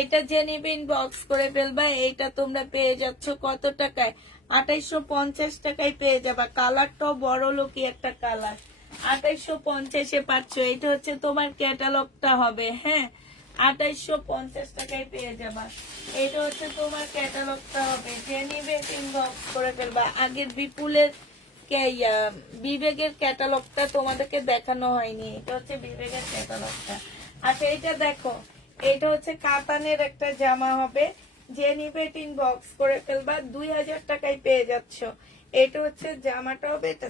এটা যে নিবে ইনবক্স করে ফেলবা। এইটা তোমরা পেয়ে যাচ্ছ কত টাকায়? 2850 টাকায় পেয়ে যাবা। কালারটাও বড় লোকি একটা কালার, 2850-এ পাচ্ছ। এটা হচ্ছে তোমার ক্যাটালগটা হবে। হ্যাঁ, 2850 টাকায় পেয়ে যাবা। এটা হচ্ছে তোমার ক্যাটালগটা হবে। যে নিবে ইনবক্স করে ফেলবা। আগের বিপুলের বিবেকের ক্যাটালগটা তোমাদেরকে দেখানো হয়নি, এটা হচ্ছে বিবেকের ক্যাটালগটা। আচ্ছা, এটা দেখো, এটা হচ্ছে কাতানের একটা জামা হবে। যে নিবে ইনবক্স করে ফেলবা। 2000 টাকায় পেয়ে যাচ্ছ। এটা হচ্ছে জামাটা হবে, এটা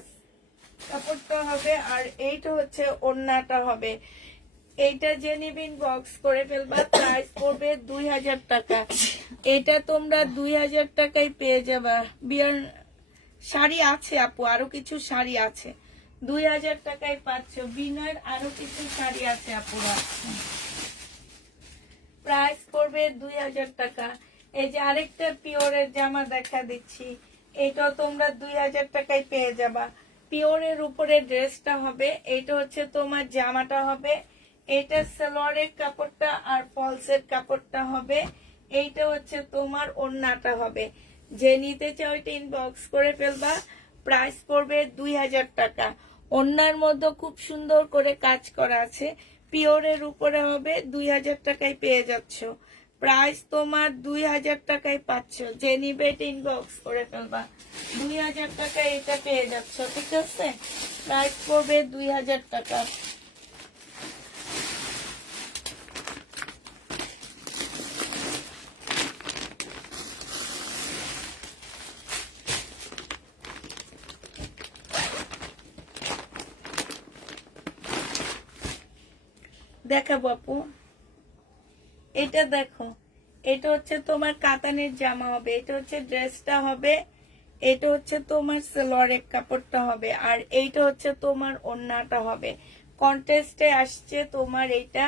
কাপড়টা হবে, আর এইটা হচ্ছে ওড়নাটা হবে। এইটা যে নিবেন বক্স করে ফেলবা, প্রাইস পড়বে 2000 টাকা। এটা তোমরা 2000 টাকায় পেয়ে যাবা। বিয়ার শাড়ি আছে আপু, আরো কিছু শাড়ি আছে, 2000 টাকায় পাচ্ছ। বিনয়ের আরো কিছু শাড়ি আছে আপুরা, প্রাইস পড়বে 2000 টাকা। এই যে আরেকটা পিওরের জামা দেখা দিচ্ছি, এটাও তোমরা 2000 টাকায় পেয়ে যাবা। পিওরের উপরে ড্রেসটা হবে, এটা হচ্ছে তোমার জামাটা হবে, এটা সালোয়ারের কাপড়টা আর ফলসের কাপড়টা হবে, এইটা হচ্ছে তোমার ওড়নাটা হবে। যে নিতে চাও এটা ইনবক্স করে ফেলবা, প্রাইস পড়বে 2000 টাকা। ওড়নার মধ্যে খুব সুন্দর করে কাজ করা আছে, পিওরের উপরে হবে, 2000 টাকায় পেয়ে যাচ্ছ। প্রাইস তোমার 2000 টাকায় পাচ্ছ। যে নিবে এটা ইনবক্স করে ফেলবা, 2000 টাকায় এটা পেয়ে যাচ্ছ, ঠিক আছে? প্রাইস পড়বে 2000 টাকা। দেখাবো আপু, এটা দেখো, এটা হচ্ছে তোমার কাতানের জামা হবে, এটা হচ্ছে ড্রেসটা হবে, এটা হচ্ছে তোমার সালোয়ারের কাপড়টা হবে, আর এইটা হচ্ছে তোমার ওড়নাটা হবে। কন্টেস্টে আসছে তোমার এইটা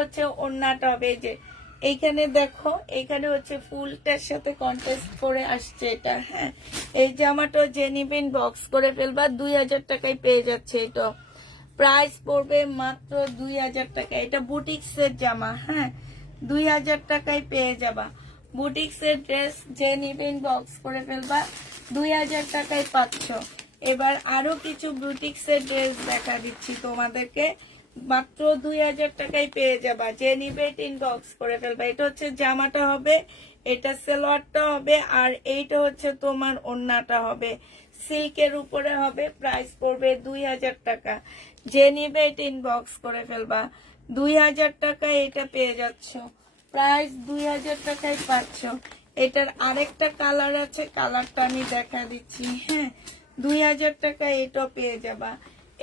হচ্ছে ওড়নাটা হবে। এই যে এইখানে দেখো, এইখানে হচ্ছে ফুলটার সাথে কন্টেস্ট করে আসছে এটা। হ্যাঁ, এই জামাটা যে নিবেন বক্স করে ফেলবা, 2000 টাকায় পেয়ে যাচ্ছে। এটা প্রাইস পড়বে মাত্র 2000 টাকা। এটা বুটিক্সের জামা, হ্যাঁ, 2000 টাকায় পেয়ে যাবা। বুটিক্সের ড্রেস যে নিবেন বক্স করে ফেলবা, 2000 টাকায় পাচ্ছ। এবার আরো কিছু বুটিক্সের ড্রেস দেখা দিচ্ছি তোমাদেরকে, মাত্র 2000 টাকায় পেয়ে যাবা। যে নিবে ইনবক্স করে ফেলবা। এটা হচ্ছে জামাটা হবে, এটা সালোয়ারটা হবে, আর এইটা হচ্ছে তোমার ওড়নাটা হবে, সিল্কের উপরে হবে। প্রাইস পড়বে 2000 টাকা। যে নিবে এটা ইনবক্স করে ফেলবা, 2000 টাকায় এটা পেয়ে যাচ্ছ। প্রাইস 2000 টাকায় পাচ্ছ। এটার আরেকটা কালার আছে, কালারটা আমি দেখা দিচ্ছি। হ্যাঁ, 2000 টাকায় এটা পেয়ে যাবা।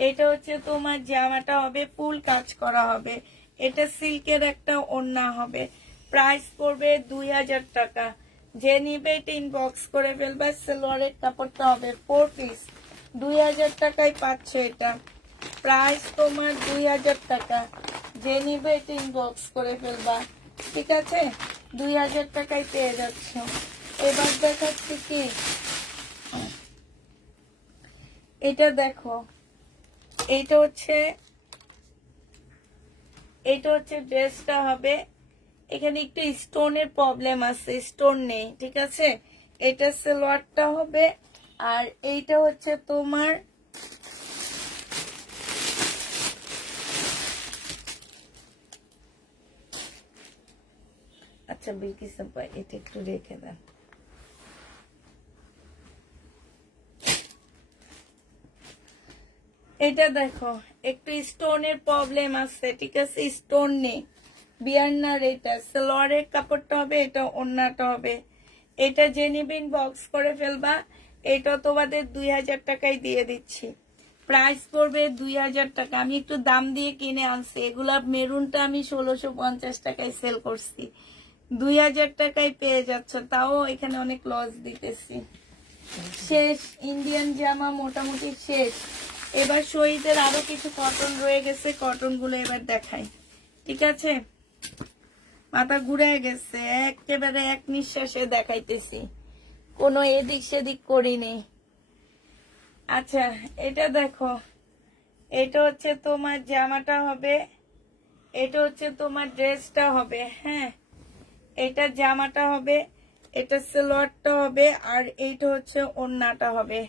এটা হচ্ছে তোমার জামাটা হবে, ফুল কাজ করা হবে, এটা সিল্কের একটা ওড়না হবে। প্রাইস পড়বে 2000 টাকা। যে নিবে এটা ইনবক্স করে ফেলবা। সালোয়ারের কাপড়টা হবে 4 পিস, 2000 টাকায় পাচ্ছ এটা। প্রাইস তোমার 2000 টাকা। যে নিবে এটা ইনবক্স করে ফেলবা, ঠিক আছে? 2000 টাকায় পেয়ে যাচ্ছ। এবার দেখাচ্ছি কি, এটা দেখো, এটা হচ্ছে ড্রেসটা হবে। এখানে একটু স্টোনের প্রবলেম আছে, স্টোন নেই, ঠিক আছে? এটা সালোয়ারটা হবে, আর এইটা হচ্ছে তোমার আচ্ছা বিলকিস আপা, এটা একটু রেখে দেন। এটা দেখো, একটু স্টোনের প্রবলেম আছে, ঠিক আছে? স্টোন নেই, বিয়ান্নার। এটা সালোয়ারের কাপড়টা হবে, এটা ওড়নাটা হবে। এটা যে নিবেন বক্স করে ফেলবা। এটা তোমাদের 2000 টাকায় দিয়ে দিচ্ছি। প্রাইস পড়বে 2000 টাকা। আমি একটু দাম দিয়ে কিনে আনছি, এগুলা মেরুনটা আমি 1650 টাকায় সেল করছি, 2000 টাকায় পেয়ে যাচ্ছ। তাও এখানে অনেক লস দিতেছি। শেষ, ইন্ডিয়ান জামা মোটামুটি শেষ। এবার শহীদের আরো কিছু কটন রয়ে গেছে, কটন গুলো এবার দেখাই, ঠিক আছে? মাথা ঘুরে গেছে, একেবারে এক নিঃশ্বাসে দেখাইতেছি, কোনো এদিক সেদিক করিনি। আচ্ছা, এটা দেখো, এটা হচ্ছে তোমার জামাটা হবে, এটা হচ্ছে তোমার ড্রেসটা হবে। হ্যাঁ, এটা জামাটা হবে, এটা সালোয়ারটা হবে, আর এইটা হচ্ছে ওড়নাটা হবে।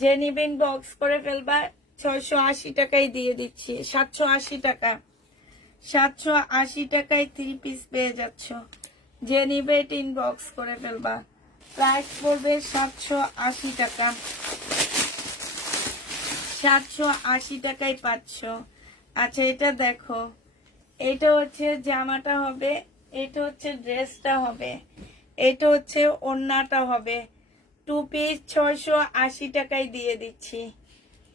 যে নিবেন বক্স করে ফেলবা। 680 টাকায় দিয়ে দিচ্ছি, 780 টাকা, 780 টাকায় 3 পিস পেয়ে যাচ্ছ। যে নিবে এটা ইনবক্স করে ফেলবা। প্রাইস পড়বে 780 টাকা, 780 টাকায় পাচ্ছ। আচ্ছা, এটা দেখো, এটা হচ্ছে জামাটা হবে, এটা হচ্ছে ড্রেসটা হবে, এটা হচ্ছে ওড়নাটা হবে। 2 পিস 680 টাকায় দিয়ে দিচ্ছি।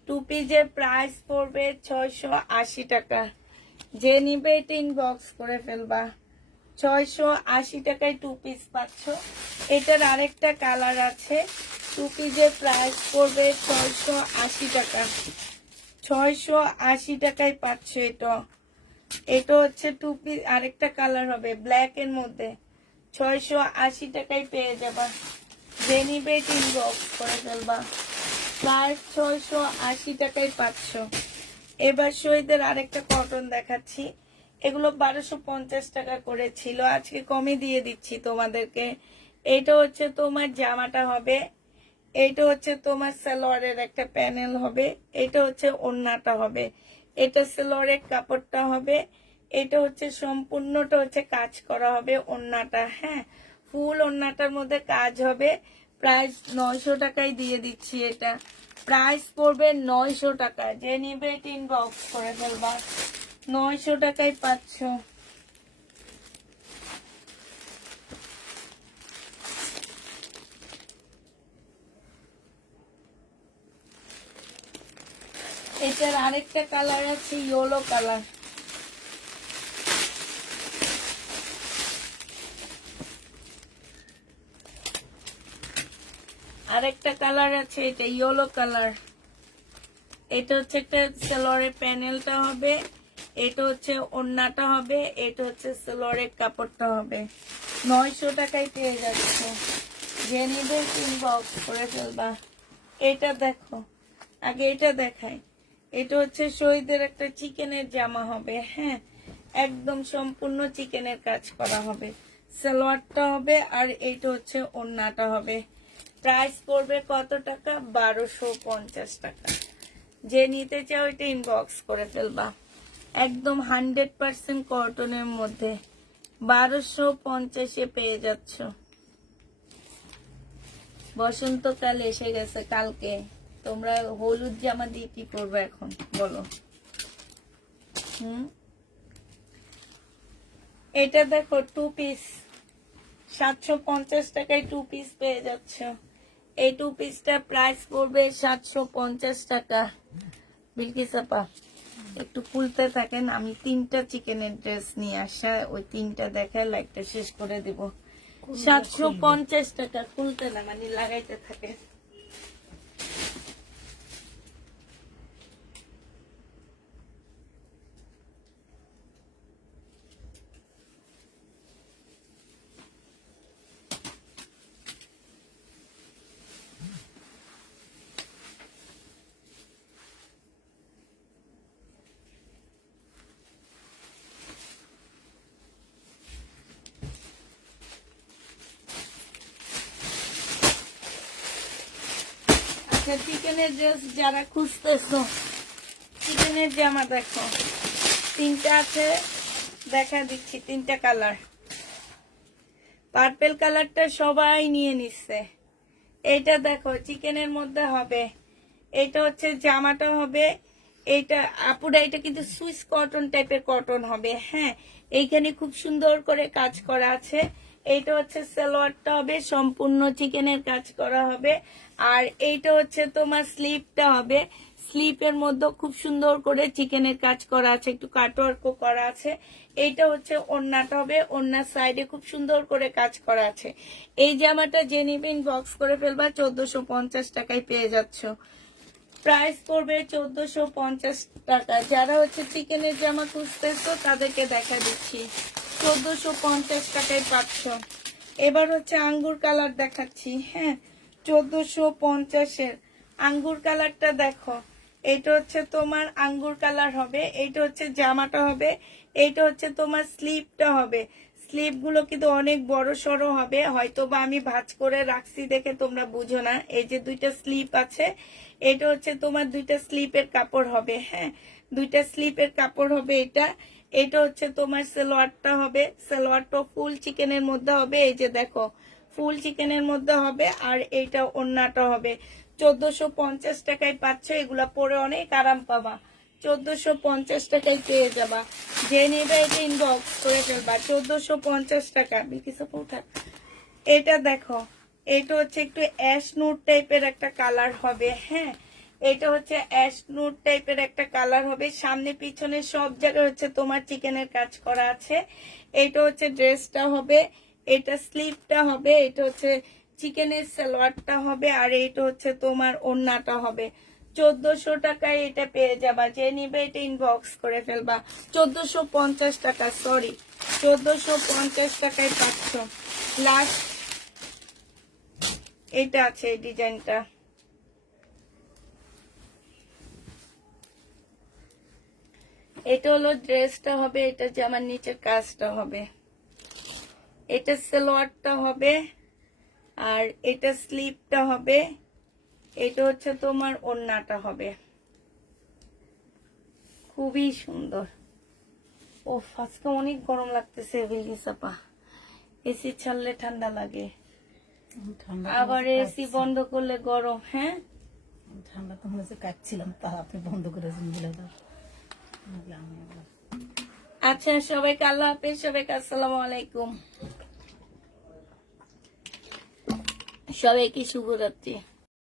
টু পিসের প্রাইস পড়বে 680 টাকা। যে নিবে এটা ইনবক্স করে ফেলবা। 680 টাকায় টু পিস পাচ্ছ। এটার আরেকটা কালার আছে। টু পিসের প্রাইস পড়বে 680 টাকা। 680 টাকায় পাচ্ছ এটা। এটা হচ্ছে টু পিস, আরেকটা কালার হবে ব্ল্যাক এর মধ্যে। 680 টাকায় পেয়ে যাবা। যে নিবে ইনবক্স করে ফেলবা। প্রাইস 680 টাকায় পাচ্ছ। এবার শহীদের আরেকটা কটন দেখাচ্ছি। এগুলো 1250 টাকা করে ছিল, আজকে কমে দিয়ে দিচ্ছি তোমাদেরকে। এটা হচ্ছে তোমার জামাটা হবে, এটা হচ্ছে তোমার সালোয়ারের একটা প্যানেল হবে, এটা হচ্ছে ওড়নাটা হবে, এটা সালোয়ারের কাপড়টা হবে, এটা হচ্ছে সম্পূর্ণটা হচ্ছে কাজ করা হবে ওড়নাটা। হ্যাঁ, ফুল ওড়নাটার মধ্যে কাজ হবে। প্রাইস 900 টাকায় দিয়ে দিচ্ছি। এটা প্রাইস পড়বে 900 টাকা। যে নিবে ইনবক্স করে ফেলবা। 900 টাকায় পাচ্ছ। এটার আরেকটা কালার আছে ইয়েলো কালার। আরেকটা কালার আছে, এটা ইয়েলো কালার। এটা হচ্ছে একটা সালোয়ারের প্যানেলটা হবে, এটা হচ্ছে ওড়নাটা হবে, এটা হচ্ছে সালোয়ারের কাপড়টা হবে। 900 টাকায় পেয়ে যাচ্ছে। যে নিবে ইনবক্স করে ফেলবা। এটা দেখো, আগে এটা দেখাই। এটা হচ্ছে শহীদের একটা চিকেনের জামা হবে। হ্যাঁ, একদম সম্পূর্ণ চিকেনের কাজ করা হবে। সালোয়ারটা হবে আর এইটা হচ্ছে ওড়নাটা হবে। প্রাইস পড়বে কত টাকা? 1250 টাকা। যে নিতে চাও এটা ইনবক্স করে ফেলবা। একদম 100% কটনের মধ্যে 1250-এ পেয়ে যাচ্ছ। বসন্তকাল এসে গেছে কালকে। তোমরা হলুদ জামা দিয়ে কি করবে এখন বলো? এটা দেখো টু পিস 750 টাকায় টু পিস পেয়ে যাচ্ছ। এই টু পিসটা প্রাইস পড়বে 750 টাকা। বিলকিস আপা একটু খুলতে থাকেন, আমি 3টা চিকেনের ড্রেস নিয়ে আসা, ওই 3টা দেখায় লাইকটা শেষ করে দিব। 750 টাকা। খুলতে না মানে লাগাইতে থাকে। আচ্ছা, চিকেনের ড্রেস যারা খুঁজতেছো, চিকেনের জামা দেখো 3টা আছে, দেখা দিচ্ছি 3টা কালার। পার্পেল কালারটা সবাই নিয়ে নিচ্ছে। এইটা দেখো চিকেনের মধ্যে হবে, এটা হচ্ছে জামাটা হবে। এইটা আপুরা, এটা কিন্তু সুইস কটন টাইপের কটন হবে। হ্যাঁ, এইখানে খুব সুন্দর করে কাজ করা আছে। এইটা হচ্ছে সালোয়ারটা হবে, সম্পূর্ণ চিকেনের কাজ করা হবে। আর এইটা হচ্ছে তোমার স্লিপটা হবে, স্লিপের মধ্যে খুব সুন্দর করে চিকেনের কাজ করা আছে, একটু কাটওয়ার্কও করা আছে। এইটা হচ্ছে ওড়নাটা হবে, ওড়নার সাইডে খুব সুন্দর করে কাজ করা আছে। এই জামাটা যে নিবে বক্স করে ফেলবা। 1450 টাকায় পেয়ে যাচ্ছ। প্রাইস পড়বে 1450 টাকা। যারা হচ্ছে চিকেনের জামা খুঁজতেছো তাদেরকে দেখা দিচ্ছি। 1450 টাকায় পাচ্ছ। এবার হচ্ছে আঙ্গুর কালার দেখাচ্ছি। হ্যাঁ, 1450-এর আঙ্গুর কালারটা দেখো। এটা হচ্ছে তোমার আঙ্গুর কালার হবে, এইটা হচ্ছে জামাটা হবে, এইটা হচ্ছে তোমার স্লিপটা হবে। স্লিপ গুলো কিন্তু অনেক বড় সড়ো হবে, হয়তো বা আমি ভাঁজ করে রাখছি দেখে তোমরা বুঝো না। এই যে 2টা স্লিপ আছে, এটা হচ্ছে তোমার 2টা স্লিপের কাপড় হবে। হ্যাঁ, 2টা স্লিপের কাপড় হবে এটা। এটা হচ্ছে তোমার সালোয়ারটা হবে, সালোয়ারটা ফুল চিকেনের মধ্যে হবে। এই যে দেখো ফুল চিকেনের মধ্যে হবে। আর এইটা ওড়নাটা হবে। 1450 টাকায় পাচ্ছ। এগুলা পরে অনেক আরাম পাবা। 1450 টাকায় পেয়ে যাবা। যে নেবে এটা ইনবক্স করে ফেলবা। 1450 টাকা। বিকিসা উঠা। এটা দেখো, এটা হচ্ছে একটু অ্যাশ নুড টাইপের একটা কালার হবে। হ্যাঁ, এটা হচ্ছে অ্যাশ নুড টাইপের একটা কালার হবে, সামনে পিছনে সব জায়গায় হচ্ছে তোমার চিকেনের কাজ করা আছে। এটা হচ্ছে ড্রেসটা হবে, এটা স্লিভটা হবে, এটা হচ্ছে চিকেনের সালোয়ারটা হবে, আর এটা হচ্ছে তোমার ওড়নাটা হবে। 1400 টাকায় এটা পেয়ে যাবা, যে নিবে এটা ইনবক্স করে ফেলবা। 1450 টাকা, সরি 1450 টাকায় পাচ্ছ। লাস্ট এটা আছে এই ডিজাইনটা, এটা হলো ড্রেসটা হবে, এটা জামার নিচের কাজটা হবে, এটা সালোয়ারটা হবে, আর এটা স্লিভটা হবে, এটা হচ্ছে তোমার ওড়নাটা হবে। খুবই সুন্দর। ও আজকে অনেক গরম লাগতেছে বিলকিস আপা, এসি ছাড়লে ঠান্ডা লাগে, ঠান্ডা আবার এসি বন্ধ করলে গরম। হ্যাঁ ঠান্ডা তো মনে হচ্ছে কাটছিলাম, তা আপনি বন্ধ করেছেন বলে দাও। নাহলে আমি আবার আচ্ছা, সবাইকে আল্লাহ হাফেজ, সবাইকে আসসালামু আলাইকুম, সবাইকে শুভরাত্রি।